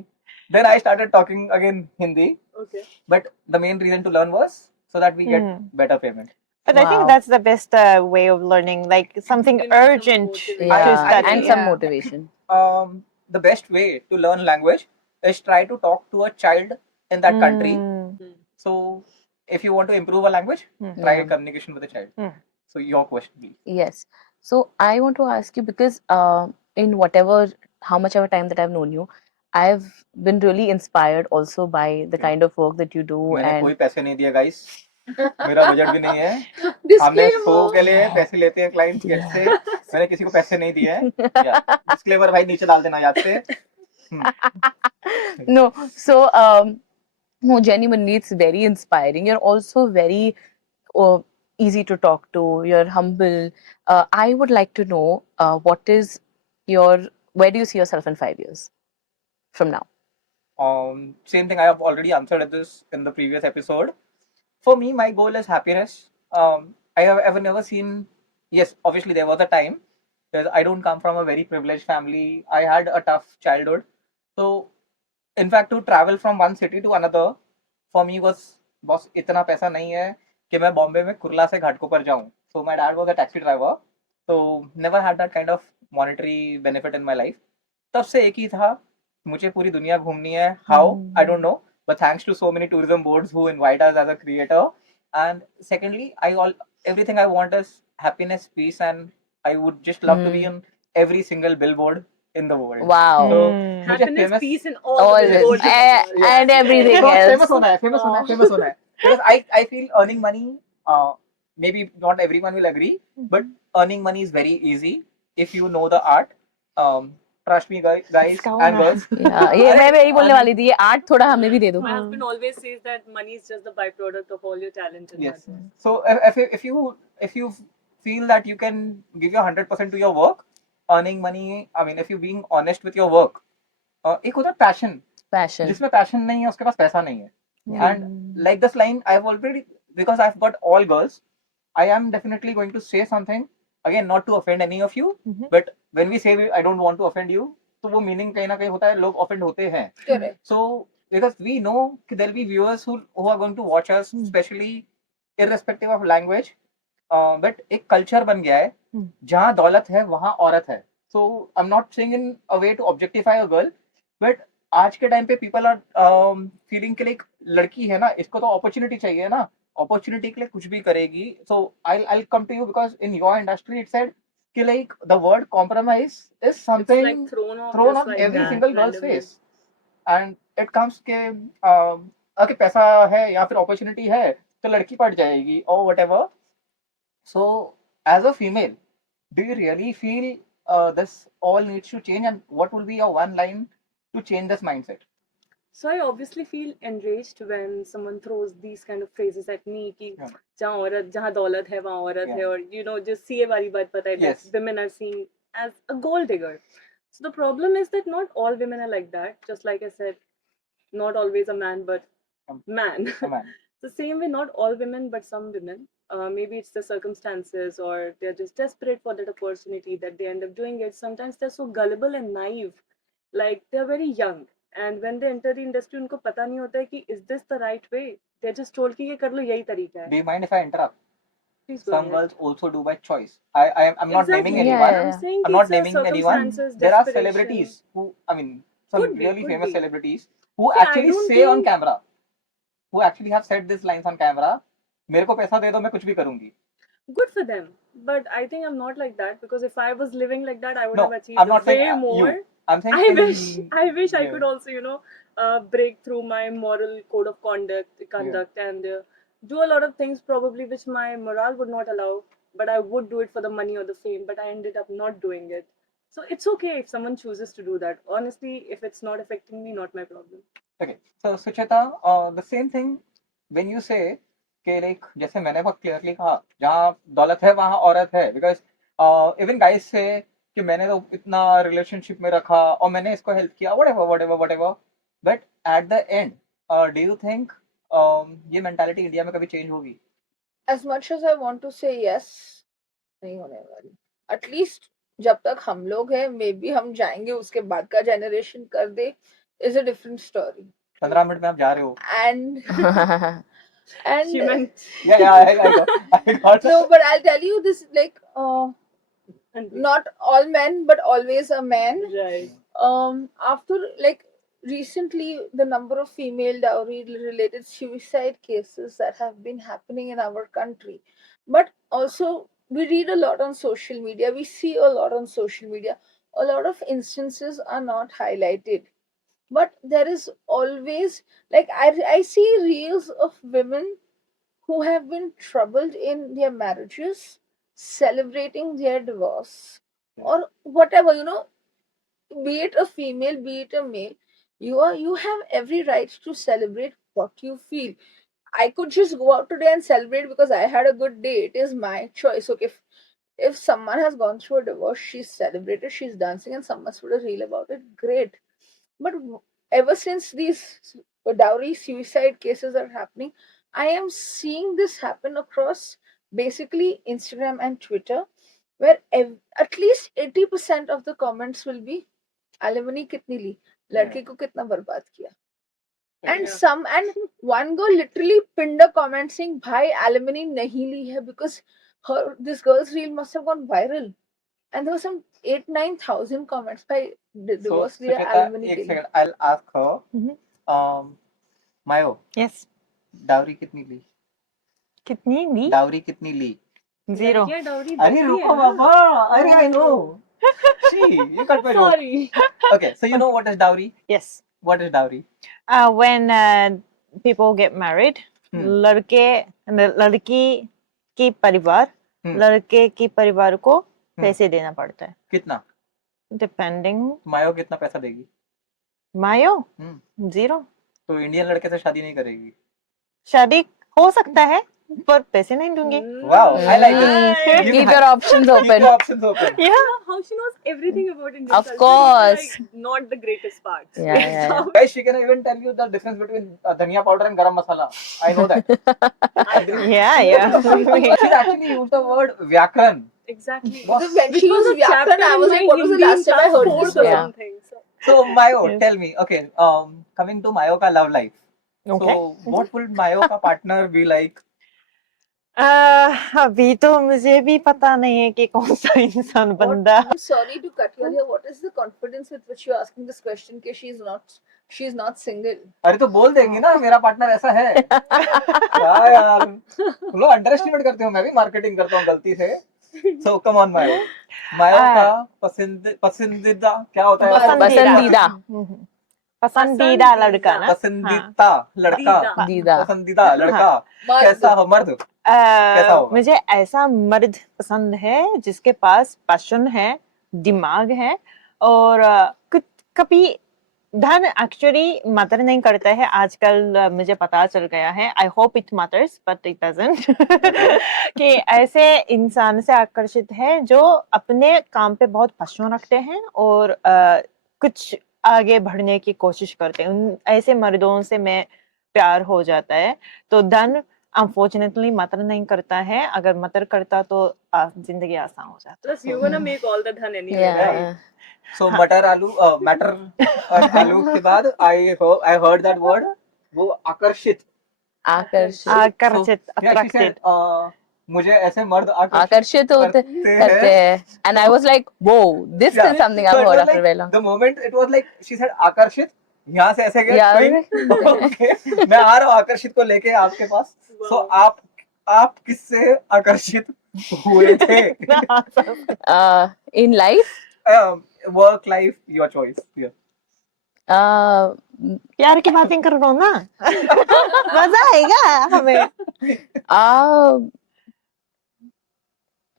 Then I started talking again Hindi, Okay. but the main reason to learn was so that we get better payment. But I think Wow. that's the best way of learning, like something Give me some urgent motivation. to Yeah, study. and some Yeah. motivation. The best way to learn language is try to talk to a child in that country. Mm. So if you want to improve a language, Mm. try Yeah. communication with a child. Mm. So your question, please. Yes. So I want to ask you because in how much ever time that I've known you, I've been really inspired also by the kind of work that you do. मैंने And कोई पैसे नहीं दिए guys, मेरा budget भी नहीं है, हमने Disclaimer. शो के लिए पैसे लेते हैं क्लाइंट्स गेट से, मैंने किसी को पैसे नहीं दिए हैं. डिस्क्लेमर भाई नीचे डाल देना याद से. No, so no, genuinely, it's very inspiring. You're also very easy to talk to. You're humble. I would like to know where do you see yourself in 5 years from now? Same thing I have already answered this in the previous episode. For me, my goal is happiness. I have ever never seen. Yes, obviously there was a time because I don't come from a very privileged family. I had a tough childhood. So, in fact, to travel from one city to another, for me was बस इतना पैसा नहीं है कि मैं बॉम्बे में कुर्ला से घाटकोपर जाऊं. So my dad was a taxi driver. So never had that kind of monetary benefit in my life. तब से एक ही था, मुझे पूरी दुनिया घूमनी है. How? I don't know. But thanks to so many tourism boards who invite us as a creator. And secondly, everything I want is happiness, peace, and I would just love to be on every single billboard in the world. Wow. So Mm. मुझे Happiness, famous peace, and all All the this, billboards in the world. and everything No, else. famous होना है, famous होना है, famous होना है. Because I feel earning money, maybe not everyone will agree, but earning money is very easy if you know the art. Trust me, guys इसका and होना. girls. Yeah, ये मैं यही बोलने वाली थी. ये आर्ट थोड़ा हमें भी दे दो. My husband always says that money is just the byproduct of all your talent and Yes. hard work. So if you feel that you can give your 100% to your work, earning money. I mean, if you're being honest with your work, एक होता है passion. Passion. जिसमें passion नहीं है, उसके पास पैसा नहीं है. And like this line, because I've got all girls, I am definitely going to say something. Again, not to offend any of you, but when we say I don't want to offend you, तो वो meaning कहीं ना कहीं होता है, लोग offend होते हैं. Correct. So because we know that there'll be viewers who are going to watch us, especially irrespective of language. But एक culture बन गया है, जहाँ दौलत है वहाँ औरत है. So I'm not saying in a way to objectify a girl, but आज के टाइम पे people are feeling कि like लड़की है ना, इसको तो opportunity चाहिए ना, opportunity के लिए कुछ भी करेगी. So I'll come to you because in your industry it said कि like the word compromise is something It's like thrown thrown just on like every that, single girl's randomly. face, and it comes के okay पैसा है या फिर opportunity है तो लड़की पड़ जाएगी or whatever. So as a female, do you really feel this all needs to change, and what will be your one line to change this mindset? So I obviously feel enraged when someone throws these kind of phrases at me कि जहाँ औरत जहाँ दौलत है वहाँ औरत है, और you know just CA वाली बात पता है Yes. that women are seen as a gold digger. So the problem is that not all women are like that. Just like I said, not always a man, but man. Come on. The same way, not all women, but some women. Maybe it's the circumstances, or they're just desperate for that opportunity that they end up doing it. Sometimes they're so gullible and naive, like they're very young, and when they enter the industry, उनको पता नहीं होता है कि is this the right way? They're just told कि ये कर लो, यही तरीका है. Do you mind if I interrupt? Please go Some ahead. girls also do by choice. I'm not naming Exactly. anyone. Yeah. I'm saying I'm कि not it's a naming anyone. circumstances, There are desperation. celebrities who, I mean, some Could be, really could famous be. celebrities who See, I actually don't say on think- camera, who actually have said these lines on camera. मेरे को पैसा दे दो, मैं कुछ भी करूंगी. Good for them, but I think I'm not like that, because if I was living like that, I would No, have achieved I'm not way saying more. you. I'm saying I wish I yeah. could also, you know, break through my moral code of conduct, and do a lot of things probably which my morale would not allow, but I would do it for the money or the fame, but I ended up not doing it. So it's okay if someone chooses to do that. Honestly, if it's not affecting me, not my problem. Okay, so Sucheta, the same thing when you say कि like जैसे मैंने बहुत clearly कहा, जहाँ दौलत है वहाँ औरत है, because even guys say कि मैंने तो इतना relationship में रखा और मैंने इसको help किया, whatever, but at the end, do you think ये mentality इंडिया में कभी change होगी? As much as I want to say yes, नहीं होने वाली. At least जब तक हम लोग हैं, maybe हम जाएंगे, उसके बाद का generation कर दे, is a different story. 15 minute में आप जा रहे हो. And And She meant Yeah, I got no, but I'll tell you this, like, Andleeb. not all men, but always a man. Right. After, like, recently, the number of female dowry related suicide cases that have been happening in our country, but also we read a lot on social media, we see a lot on social media, a lot of instances are not highlighted, but there is always, like, I see reels of women who have been troubled in their marriages celebrating their divorce or whatever, be it a female, be it a male, you have every right to celebrate what you feel. I could just go out today and celebrate because I had a good day. It is my choice. Okay, if someone has gone through a divorce, she's celebrated, she's dancing, and someone's put a reel about it, great. But ever since these dowry suicide cases are happening, I am seeing this happen across basically Instagram and Twitter, where at least 80% of the comments will be alimony kitni li, लड़के को कितना बर्बाद किया. And one girl literally pinned a comment saying bhai alimony nahi li hai, because this girl's reel must have gone viral, and there were some 8-9,000 comments by So, divorce liya Sucheta, alimony एक ke liye. second, I'll ask her. Mhm. Mayo, Yes. dowry कितनी ली? कितनी ली? Dowry कितनी ली? Zero. लड़कियां dowry अरे देती रुको है ना. बाबा, अरे I know. See, you got my joke. Sorry. Okay, so you know what is dowry? Yes. What is dowry? When people get married, लड़की की परिवार लड़के की परिवार को पैसे देना पड़ता है. कितना? Depending. मायो कितना पैसा देगी? मायो 0. तो इंडियन लड़के से शादी नहीं करेगी? शादी हो सकता है पर पैसे नहीं दूंगे. Wow, I like it. Nice. Keep your options Keep open. your options open. Yeah. How she knows everything about Indian Of culture is, course. like, not the greatest part. Yeah. Guys, she can even tell you the difference between dhania powder and garam masala. I know that. Yeah. She actually used the word vyakran. Exactly. Because when Which she was used a chapter Vyakran, I in was my like, what was the Hindi last time I heard class this fourth or word? something. So Mayo, Yeah. tell me, okay, coming to Mayo ka love life. Okay. So what would Mayo ka partner be like? अभी तो मुझे भी पता नहीं है कि कौन सा इंसान बंदा. I'm sorry to cut you all here. What is the confidence with which you're asking this question? That she's not single. अरे तो बोल देंगी ना मेरा पार्टनर ऐसा है. क्या यार, तुम लोग अंडर एस्टिमेट करते हो. मैं भी मार्केटिंग करता हूँ गलती से. So come on Mayo. Mayo का पसंदीदा क्या होता है? पसंदीदा. पसंदीदा लड़का ना. पसंदीदा लड़का. दीदा. पसंदीदा लड़का. कैसा हो मर्द? कैसा होगा? मुझे ऐसा मर्द पसंद है जिसके पास पैशन है, दिमाग है और कभी धन एक्चुअली मैटर नहीं करता है आजकल. मुझे पता चल गया है. I hope it matters but it doesn't. कि ऐसे इंसान से आकर्षित है जो अपने काम पे बहुत पैशन रखते हैं और कुछ आगे बढ़ने की कोशिश करते हैं. उन ऐसे मर्दों से मैं प्यार हो जाता है. तो धन अनफॉर्चुनेटली मैटर नहीं करता है. अगर मैटर करता तो जिंदगी आसान हो जाती. Plus, you're gonna make all the dhan anyway, Yeah. right? So मटर आलू मटर और आलू के बाद I heard that word. वो आकर्षित. आकर्षित. आकर्षित, Yeah, she attracted. said, मुझे ऐसे मर्द आकर्षित होते करते हैं. And I was like, whoa, this Yeah. is something So I've it heard was after like, very long. the moment it was like she said आकर्षित, यहाँ से ऐसे गया. Yeah. Okay, मैं आ रहा हूँ आकर्षित को लेके आपके पास. So आप किससे आकर्षित हुए थे? In life, Work life, your choice. Yeah. प्यार की बातें कर रहा हूँ ना. मजा आएगा हमें.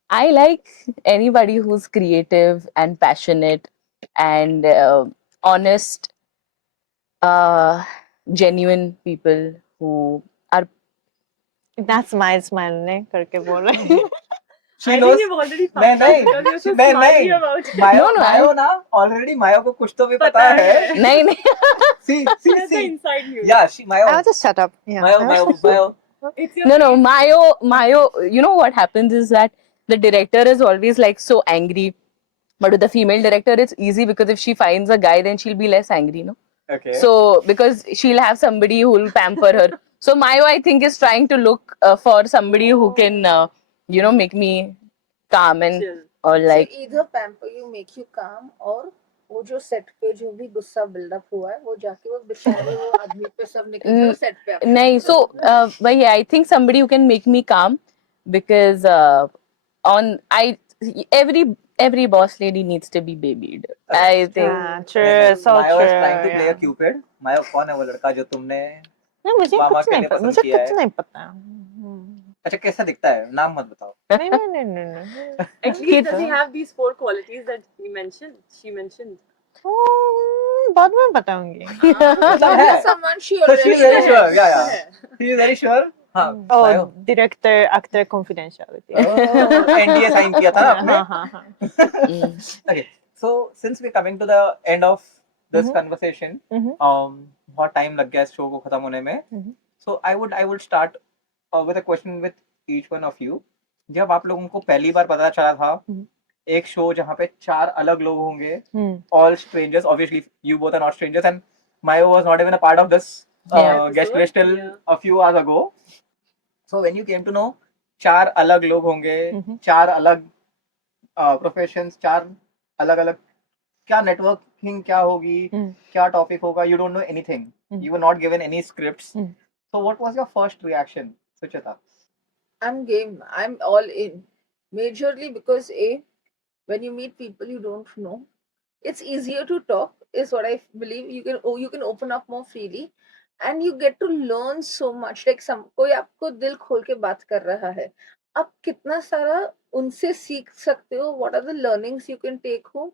I like anybody who's creative and passionate and honest, genuine people who are. इतना स्माइल ने करके बोल रहे हैं. She I knows. think you've already found नहीं out because you're so नहीं smiley नहीं. about it. मायो ना already मायो को कुछ तो भी पता है. नहीं नहीं. See. That's the inside news. Yeah, Mayo. I'll just shut up. Yeah. Mayo. It's your No, Mayo. You know what happens is that the director is always like so angry, but with the female director it's easy because if she finds a guy then she'll be less angry, no? Okay. So because she'll have somebody who will pamper her. So Mayo, I think, is trying to look for somebody who can, make me calm and Chill. or like. So either pamper you, make you calm, और वो जो set पे जो भी गुस्सा buildup हुआ है वो जाके वो बेचारे वो आदमी पे सब निकल जाए सेट पे आप नहीं, so but yeah, I think somebody who can make me calm, because on I every boss lady needs to be babied. I think. हाँ, true, so Mayo true. is trying to play a yeah. Cupid. Mayo कौन है वो लड़का जो तुमने नहीं, मुझे वामा कुछ के नहीं लिए पता, पसंद मुझे किया कुछ है? नहीं पता. अच्छा कैसा दिखता है? नाम मत बताओ. नहीं नहीं नहीं नहीं नहीं. Actually, does he have these 4 qualities that he mentioned? She mentioned. बाद में बताऊंगी. मतलब है. someone she So she is very already sure. Yeah. She is very sure. हाँ. Mayo. Oh, director actor confidentiality. Oh, NDA sign किया था ना आपने? हाँ हाँ हाँ. Okay. So since we're coming to the end of this Mhm. conversation, Mhm. बहुत time लग गया इस show को खत्म होने में. Mhm. So I would start with a question with each one of you. जब आप लोगों को पहली बार पता चला था Mhm. एक शो जहाँ पे 4 अलग लोग होंगे, Hmm. all strangers. Obviously, you both are not strangers, and Mayo was not even a part of this Yeah. guest list till Yeah. a few hours ago. So when you came to know 4 अलग लोग होंगे, Mhm. 4 अलग professions, 4 अलग अलग क्या networking क्या होगी, Hmm. क्या टॉपिक होगा, you don't know anything. Hmm. You were not given any scripts. Hmm. So what was your first reaction, Sucheta? I'm game. I'm all in. Majorly because when you meet people you don't know, it's easier to talk. Is what I believe. You can open up more freely, and you get to learn so much. Like कोई आपको दिल खोल के बात कर रहा है, आप कितना सारा उनसे सीख सकते हो. What are the learnings you can take home,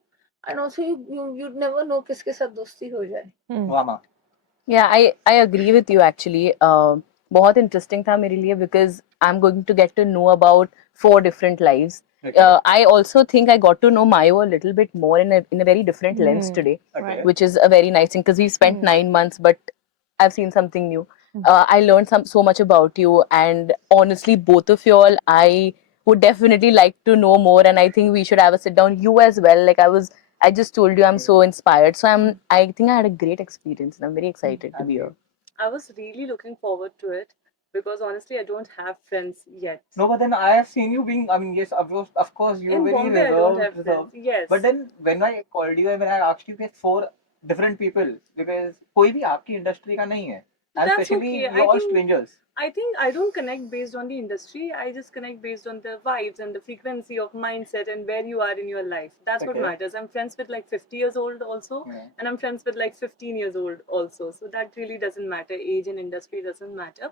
and also you never know किसके साथ दोस्ती हो जाए. Hmm. Vama. Yeah, I agree with you actually. बहुत interesting था मेरे लिए, because I'm going to get to know about 4 different lives. Okay. I also think I got to know Mayo a little bit more in a very different lens Hmm. today, Okay. which is a very nice thing, because we spent Hmm. 9 months, but I've seen something new. Hmm. I learned so much about you, and honestly, both of you all, I would definitely like to know more, and I think we should have a sit down. You as well. Like I just told you, I'm so inspired. So I think I had a great experience, and I'm very excited to be here. I was really looking forward to it because honestly, I don't have friends yet. No, but then I have seen you being. I mean, yes, of course, you're In very Bombay, I don't have reserved. friends. Yes. But then when I called you and when I asked you, get 4 different people, because कोई भी आपकी industry का नहीं है, and That's especially okay. you're all strangers. I think I don't connect based on the industry. I just connect based on the vibes and the frequency of mindset and where you are in your life. That's what Okay. matters. I'm friends with like 50 years old also, Yeah. and I'm friends with like 15 years old also. So that really doesn't matter. Age and industry doesn't matter.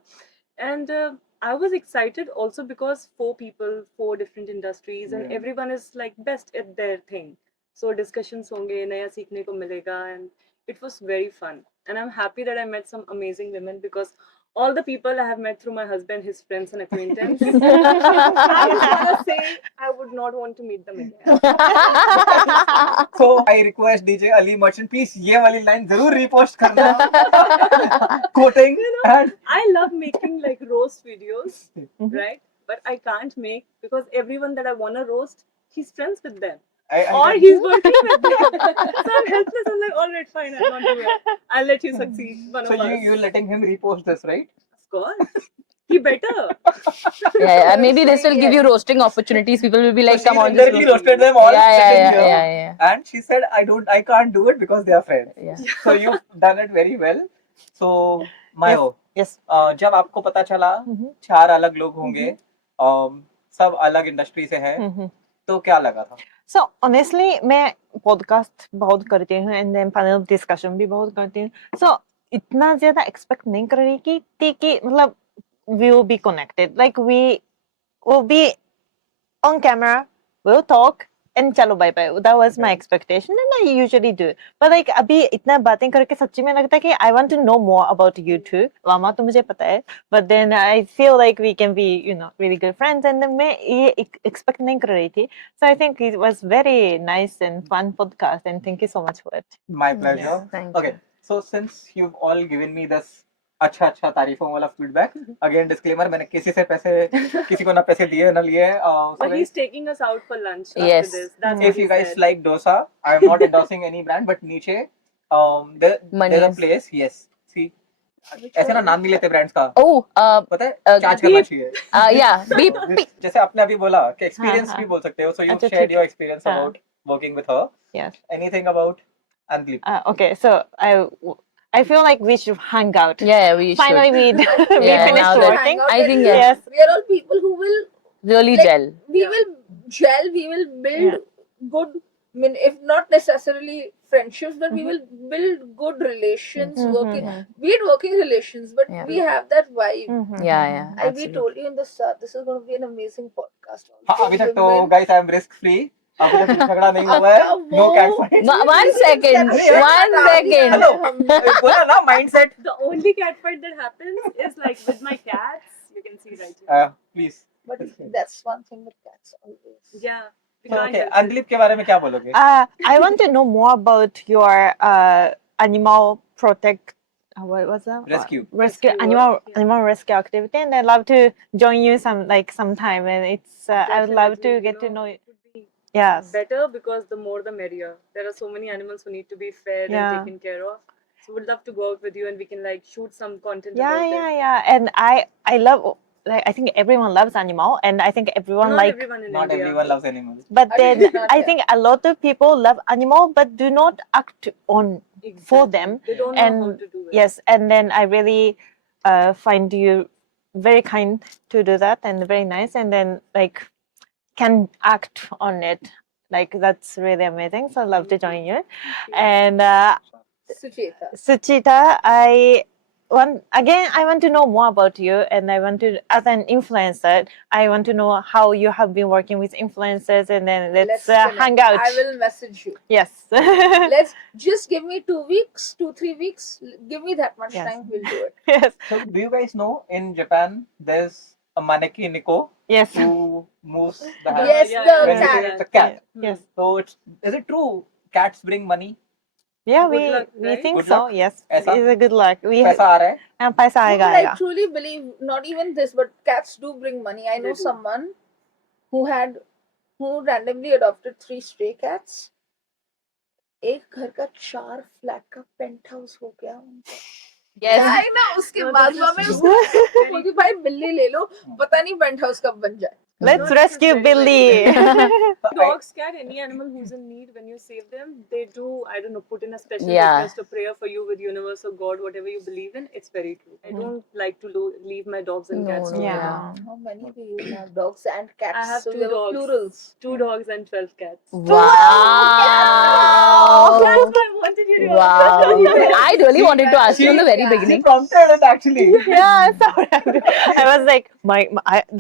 And I was excited also because 4 people, 4 different industries, and Yeah. everyone is like best at their thing. So discussions honge, naya seekhne ko milega, and it was very fun. And I'm happy that I met some amazing women, because all the people I have met through my husband, his friends and acquaintance, I just want to say I would not want to meet them again. So I request DJ Ali Merchant, please ये वाली line जरूर repost करना. Quoting and I love making like roast videos, right? But I can't make because everyone that I want to roast, he's friends with them. Or he's working with them. So I'm helpless. I'm like, all right, fine, I'll not do it. I'll let you succeed. One so of us. you're letting him repost this, right? Of course. He better. Yeah, maybe this will give you roasting opportunities. People will be like, So come she on, just indirectly roast me. roasted them all Yeah, sitting yeah, here. yeah, yeah. And she said, I can't do it because they are friends. Yeah. So you've done it very well. So Mayo, Yes. जब आपको पता चला Mhm. 4 अलग लोग होंगे, सब अलग industry से हैं, Mhm. तो क्या लगा था? So honestly, मैं podcast बहुत करती हूँ and then panel discussion भी बहुत करती हूँ. So इतना ज़्यादा expect नहीं कर रही कि मतलब we will be connected. Like we will be on camera, we'll talk and चलो bye bye. That was my Okay. expectation and I usually do. But like अभी इतना बातें करके सच्ची में लगता है कि I want to know more about you too. वामा तो मुझे पता है. But then I feel like we can be, really good friends. And then मैं ये expect नहीं कर रही थी. So I think it was very nice and fun podcast. And thank you so much for it. My pleasure. Thank Okay, so since you've all given me this अच्छा तारीफों वाला feedback, again disclaimer, मैंने किसी को ना पैसे दिए ना लिए. So But guys, he's taking us out for lunch Yes. after this. That's if what you he guys said. like dosa, I am not endorsing any brand, but नीचे there's a Mani's. place. Yes, see, ऐसे ना नाम नहीं लेते brands का, Oh, पता है charge करना beep. चाहिए. Yeah, beep, So, beep. जैसे आपने अभी बोला कि एक्सपीरियंस हाँ, भी बोल सकते हो, so you अच्छा, shared ठीक your है. experience हाँ. about working with her. Yes. Anything about Andleeb? Okay, so I feel like we should hang out. Yeah, we Finally, should. we Yeah, finished now that- working. I think, we yeah. Yes. we are all people who will Really like, gel. we Yeah. will gel, we will build Yeah. good, I mean, if not necessarily friendships, but we Mhm. will build good relations, Mhm. working, Yeah. be it working relations, but Yeah. we have that vibe. Mhm. Yeah, yeah. I we Absolutely. told you in the start, this is going to be an amazing podcast. हाँ Also, अभी तक तो women- guys I am risk free. अभी tक झगड़ा नहीं हुआ है. No cat fight. One second. अरे यार, One second. Hello. बोला ना mindset. The only cat fight that happens is like with my cats. You can see right here. Please. But that's one thing with cats always. Yeah. we So, can't okay, help it. Andleeb के बारे में क्या बोलोगे? I want to know more about your animal protect. What was that? Rescue. Rescue Rescue animal work, yeah. animal rescue activity, and I'd love to join you sometime. And it's I would love to Definitely, get to know. it would be Yes. better because the more the merrier. There are so many animals who need to be fed Yeah. and taken care of. So we'd love to go out with you and we can like shoot some content Yeah, about yeah, it. yeah. And I love. Like, I think everyone loves animal, and I think everyone Not like. everyone in Not India. everyone loves animals. But At then least not I here. think a lot of people love animal, but do not act on for them. They don't know how And to do it. yes, and then I really find you very kind to do that and very nice, and then like can act on it. Like that's really amazing. So I'd love to join you. And Sucheta. Sucheta, I want to know more about you, and I want to, as an influencer, I want to know how you have been working with influencers, and then let's connect. hang out. I will message you. Yes. Let's just give me 2 weeks, 2-3 weeks. Give me that much Yes. time. We'll do it. Yes. So do you guys know in Japan there's a maneki Nico Yes. who moves the hand Yes, yeah, the when cat. it's a cat. Yes. So is it true cats bring money? Yeah, Good luck, we right? think Good so. luck. Yes. ऐसा? It's a good luck. We पैसा आ रहा है? पैसा No, आएगा but I आएगा. truly believe not even this, but cats do bring money. I They know do. someone who randomly adopted 3 stray cats. एक घर का 4 फ्लैट का पेंट हाउस हो गया उनका. Yes. आई ना उसके No, बाद this is में true. उसको बोलती भाई बिल्ली ले लो पता नहीं पेंट हाउस कब बन जाए. Let's No, this is rescue very, very Billy. Dogs, cat, any animal who's in need, when you save them, they do, I don't know, put in a special Yeah. request or prayer for you with universe or God, whatever you believe in. It's very true. I don't like to leave my dogs and cats No, alone. Yeah. How many do you have? Dogs and cats. I have so 2 there were dogs. plurals. 2 dogs and 12 cats. Wow. That's why I wanted you to Wow. I really wanted to ask you in the very Yeah. She beginning. prompted it actually. Yeah, sorry. I was like,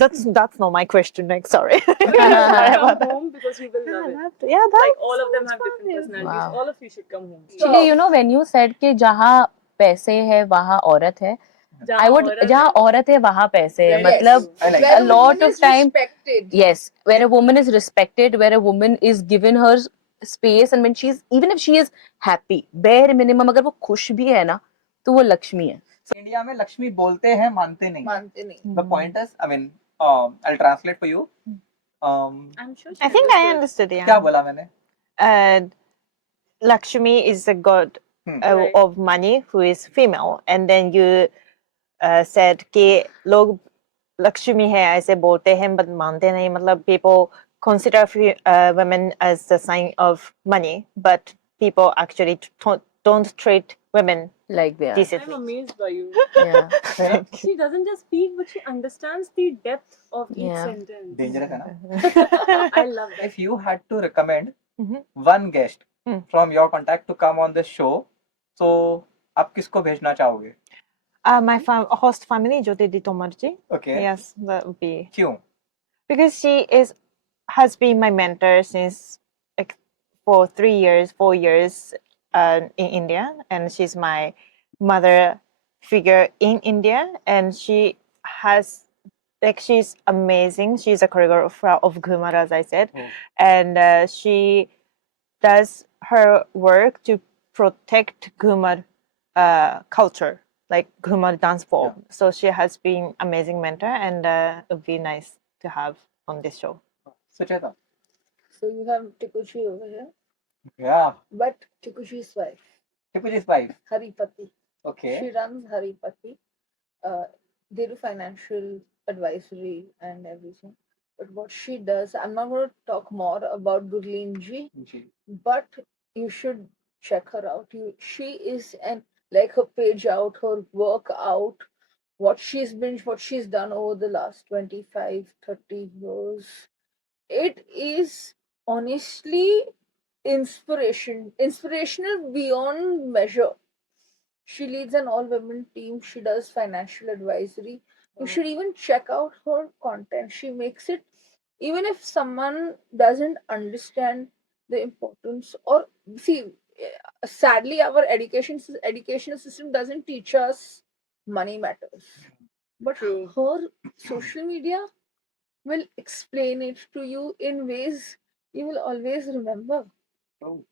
that's not my question. Like, sorry. Sorry Come about that. home because you will love it. Yeah, that Like all of them have different sounds personalities. Wow. All of you should come home. Actually, you know, when you said कि जहाँ पैसे है वहाँ औरत है, I would जहाँ औरत है वहाँ पैसे है. Very मतलब true. I like Where a lot woman of is time. respected. Yes, where a woman is respected, where a woman is given her space, and when she's even if she is happy, bare minimum अगर वो खुश भी है ना, तो वो लक्ष्मी है. India में लक्ष्मी बोलते हैं मानते नहीं. मानते नहीं. The point is, I mean, I'll translate for you. I'm sure she I think I understood. understood. Yeah. क्या बोला मैंने? Lakshmi is the god Right. of money who is female, and then you said कि लोग लक्ष्मी है ऐसे बोलते हैं but मानते नहीं. मतलब people consider women as the sign of money, but people actually don't treat women Like they are. I'm decently. amazed by you. Yeah. She doesn't just speak, but she understands the depth of each Yeah. sentence. Dangerous है ना? I love that. If you had to recommend Mhm. one guest Hmm. from your contact to come on this show, so आप किसको भेजना चाहोगे? My host family, Jyoti Di Tomarji. Okay. Yes, that would be क्यों? because she has been my mentor since like for 4 years in India, and she's my mother figure in India, and she has she's amazing. She's a choreographer of Ghumar, as I said, Oh. and she does her work to protect Ghumar culture, like Ghumar dance form. So she has been amazing mentor, and it would be nice to have on this show. Sucheta. So you have Tikuchi over here. Yeah. But Tikuchi's wife, Tikuji's wife. Haripati. Okay. She runs Haripati. They do financial advisory and everything. But what she does, I'm not going to talk more about Gurleen ji, Ji. but you should check her out. She is like her page out, her work out, what she's done over the last 25, 30 years. It is honestly inspirational beyond measure. She leads an all women team. She does financial advisory. You should even check out her content. She makes it, even if someone doesn't understand the importance, or see, sadly, our education system doesn't teach us money matters. But True. her social media will explain it to you in ways you will always remember. True.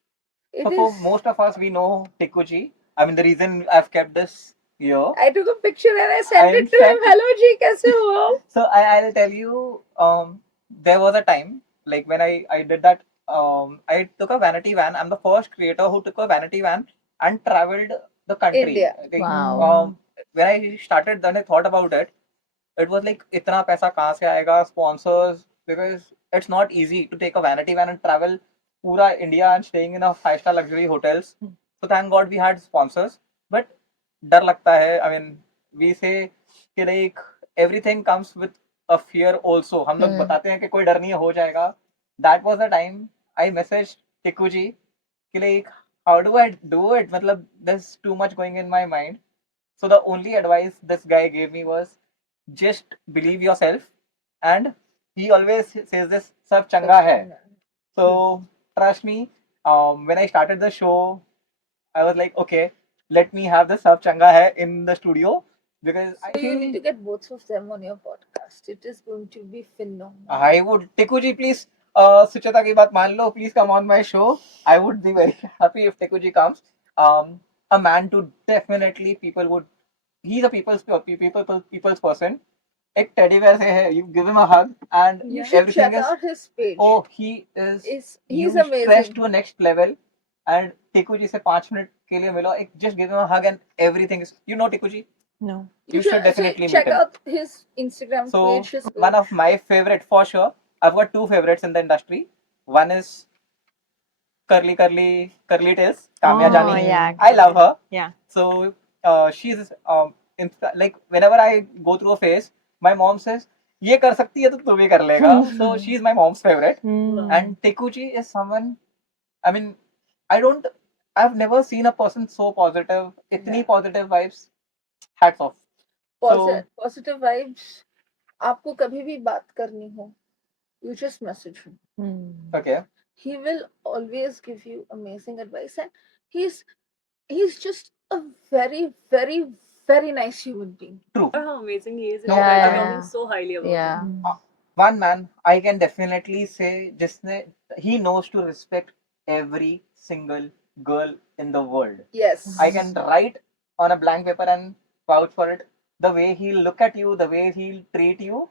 It So for is. most of us, we know Tikuji. I mean, the reason I've kept this here. I took a picture and I sent I it to him. sent- Hello, Ji, kaise ho? So I'll tell you, there was a time like when I did that. I took a vanity van. I'm the first creator who took a vanity van and traveled the country. India. Like, Wow. when I started, then I thought about it. It was like, इतना पैसा कहाँ से आएगा? Sponsors, because it's not easy to take a vanity van and travel पूरा India and staying in a 5-star luxury hotels. So thank God we had sponsors. But डर लगता है. I mean, we say कि like everything comes with a fear also. हम लोग बताते हैं कि कोई डर नहीं है, हो जाएगा. That was the time I messaged Tiku ji कि like how do I do it? मतलब there's too much going in my mind. So the only advice this guy gave me was just believe yourself, and he always says this, सब चंगा है. So trust me, when I started the show, I was like, okay, let me have the Sab Changa hai in the studio, because So you need to get both of them on your podcast. It is going to be phenomenal. I would, Tekuji, please, Sucheta ki baat maan lo, please come on my show. I would be very happy if Tekuji comes. A man to definitely people would. He's a people's person. एक teddy bear से है, you give him a hug and You should everything check is, out his page. oh, he is He's you amazing. stretched to a next level. And Tiku ji से 5 minute के लिए मिलो, एक just give him a hug and everything is, you know Tiku ji, No. you should definitely check meet him. out his Instagram So page. His one of my favorite for sure. I've got 2 favorites in the industry. One is curly tails, Kamya Oh, Jani. yeah. I love her. Yeah. So she's like whenever I go through a phase, my mom says, "ये कर सकती है तो तू भी कर लेगा." So she's my mom's favorite. Mm. And Tekuji is someone. I mean, I've never seen a person so positive. इतनी positive vibes. Hats off. positive vibes. आपको कभी भी बात करनी हो, you just message him. Mm. Okay. He will always give you amazing advice, and he's just a very, very, very nice human being. True. How amazing he is. No, I I talk mean, so highly about Yeah. him. One man I can definitely say, जिसने he knows to respect every single girl in the world. Yes. I can write on a blank paper and vouch for it. The way he'll look at you, the way he'll treat you,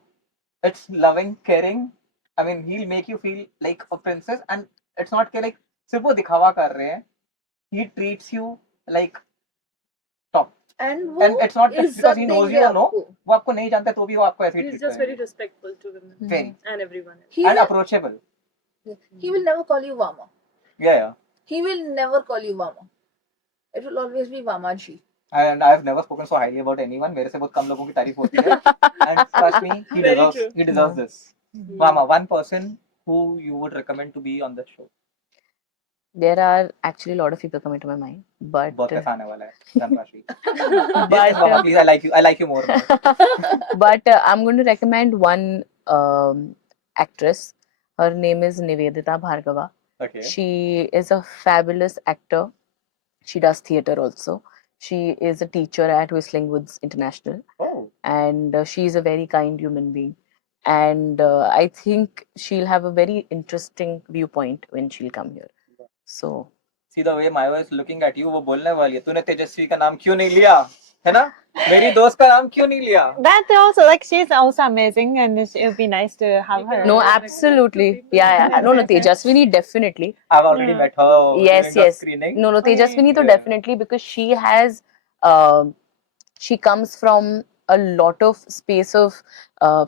it's loving, caring. I mean, he'll make you feel like a princess, and it's not कि like सिर्फ वो दिखावा कर रहे हैं. He treats you like top. And And it's not just because he इज्जत knows देंगे you or no. आपको. वो आपको नहीं जानते तो भी वो आपको ऐसे ही He's treat just very करेंगे. respectful to women Very. and everyone else. He And will, approachable. he will never call you Vama. Yeah. He will never call you Vama. It will always be Vama ji. And I've never spoken so highly about anyone. मेरे से बहुत कम लोगों की तारीफ होती है. And trust me, he Very deserves true. he deserves this. Mama, one person who you would recommend to be on the show. There are actually a lot of people coming to my mind, but बहुत पैसा आने वाला है. धनराशि. but Yes, Mama, please, I like you more. but I'm going to recommend one actress. Her name is Nivedita Bhargava. Okay. She is a fabulous actor. She does theater also. She is a teacher at Whistling Woods International, Oh. and she is a very kind human being. And I think she'll have a very interesting viewpoint when she'll come here. So See the way Mayo is looking at you, वो बोलने वाली है. तूने तेजस्वी का नाम क्यों नहीं लिया? है ना? मेरी दोस्त का नाम क्यों नहीं लिया? That also, like, she's also amazing, and it would be nice to have her. no, absolutely, yeah. No, Tejaswini definitely. I've already met her. Yes, during the yes. screening. No, Tejaswini, to Yeah. definitely, because she has she comes from a lot of space of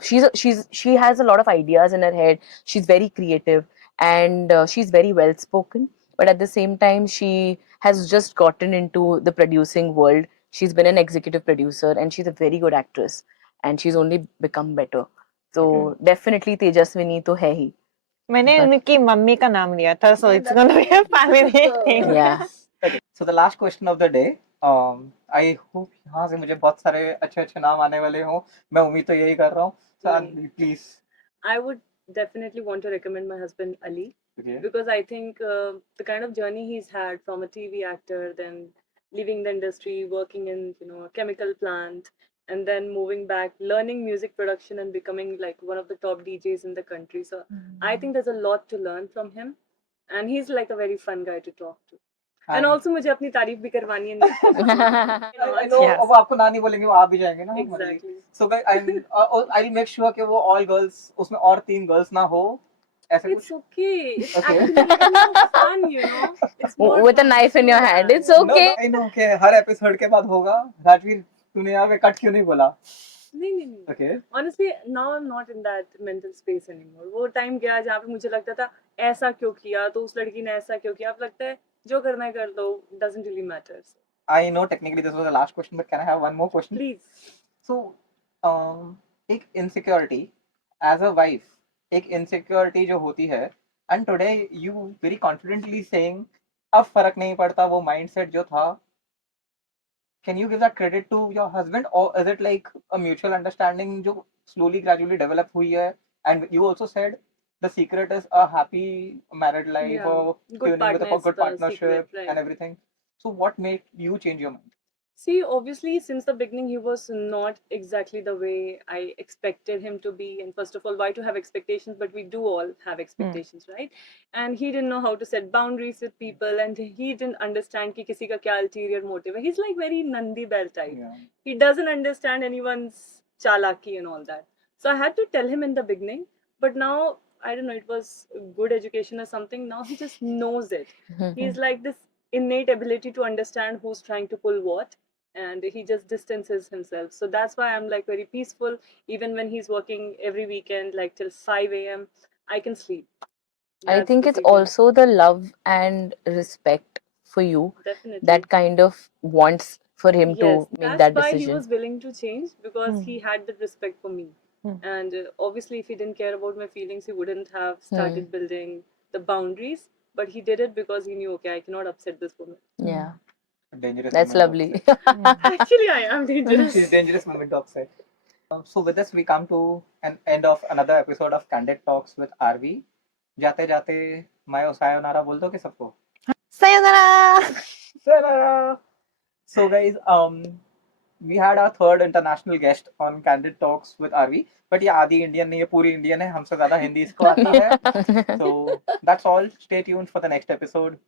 she has a lot of ideas in her head. She's very creative, and she's very well spoken, but at the same time she has just gotten into the producing world. She's been an executive producer, and she's a very good actress, and she's only become better. So definitely Tejaswini to hai hi. मैंने But- उनकी mummy का नाम लिया था, so Yeah, it's that's gonna be a what family it's, thing. Yeah. Okay, so the last question of the day. I hope यहाँ से मुझे बहुत सारे अच्छे नाम आने वाले हों. मैं उम्मीद तो यही कर रहा हूँ. So नहीं. please. I would definitely want to recommend my husband Ali, Okay. because I think the kind of journey he's had from a TV actor, then leaving the industry, working in a chemical plant, and then moving back, learning music production, and becoming like one of the top DJs in the country. So I think there's a lot to learn from him, and he's like a very fun guy to talk to. And also मुझे अपनी तारीफ भी करवानी है. I know, Yes. वो आपको ना नहीं बोलेंगे, वो आप भी जाएंगे ना. Exactly. So guys, I'll make sure कि वो all girls, उसमें और 3 girls ना हो. ऐसे It's कुछ. okay. It's Okay. actually more fun, It's more With a fun. knife in your hand, it's okay. No, I know कि हर episode के बाद होगा. राजवीर, तूने यहाँ पे कट क्यों नहीं बोला? नहीं. Okay. Honestly, now I'm not in that mental space anymore. वो टाइम गया जहाँ पे मुझे लगता था ऐसा क्यों किया, तो उस लड़की ने ऐसा क्यों किया. अब लगता है जो करना है कर दो. Doesn't really matter. I know technically this was the last question, but can I have one more question? Please. So, एक insecurity as a wife, एक insecurity जो होती है, and today you very confidently saying अब फर्क नहीं पड़ता वो mindset जो था. Can you give that credit to your husband, or is it like a mutual understanding जो slowly gradually develop हुई है? And you also said the secret is a happy married life, Yeah. or Good tuning with a partner is good the partnership secret, right. and everything. So what made you change your mind? See, obviously, since the beginning, he was not exactly the way I expected him to be. And first of all, why to have expectations? But we do all have expectations, right? And he didn't know how to set boundaries with people, and he didn't understand कि किसी का क्या ulterior motive है. He's like very Nandi Bell type. Yeah. He doesn't understand anyone's chalaki and all that. So I had to tell him in the beginning, but now I don't know, it was good education or something. Now he just knows it. He's like this innate ability to understand who's trying to pull what, and he just distances himself. So that's why I'm like very peaceful. Even when he's working every weekend, like till 5 a.m., I can sleep. I That's think the it's secret. also the love and respect for you Definitely. that kind of wants for him Yes, to make that's that why he decision. was willing to change, because he had that respect for me. Hmm. And obviously, if he didn't care about my feelings, he wouldn't have started building the boundaries. But he did it because he knew, okay, I cannot upset this woman. Yeah, Dangerous that's woman lovely. to upset. Actually, I am dangerous. She's dangerous woman to upset. So with this, we come to an end of another episode of Candid Talks with RV. जाते जाते मायो sayonara बोल दो कि सबको. Sayonara. Sayonara. So guys, we had our third international guest on Candid Talks with RV. But ये आधी Indian नहीं है, पूरी इंडियन है. हमसे ज़्यादा हिंदी इसको आती है. So that's all. Stay tuned for the next episode.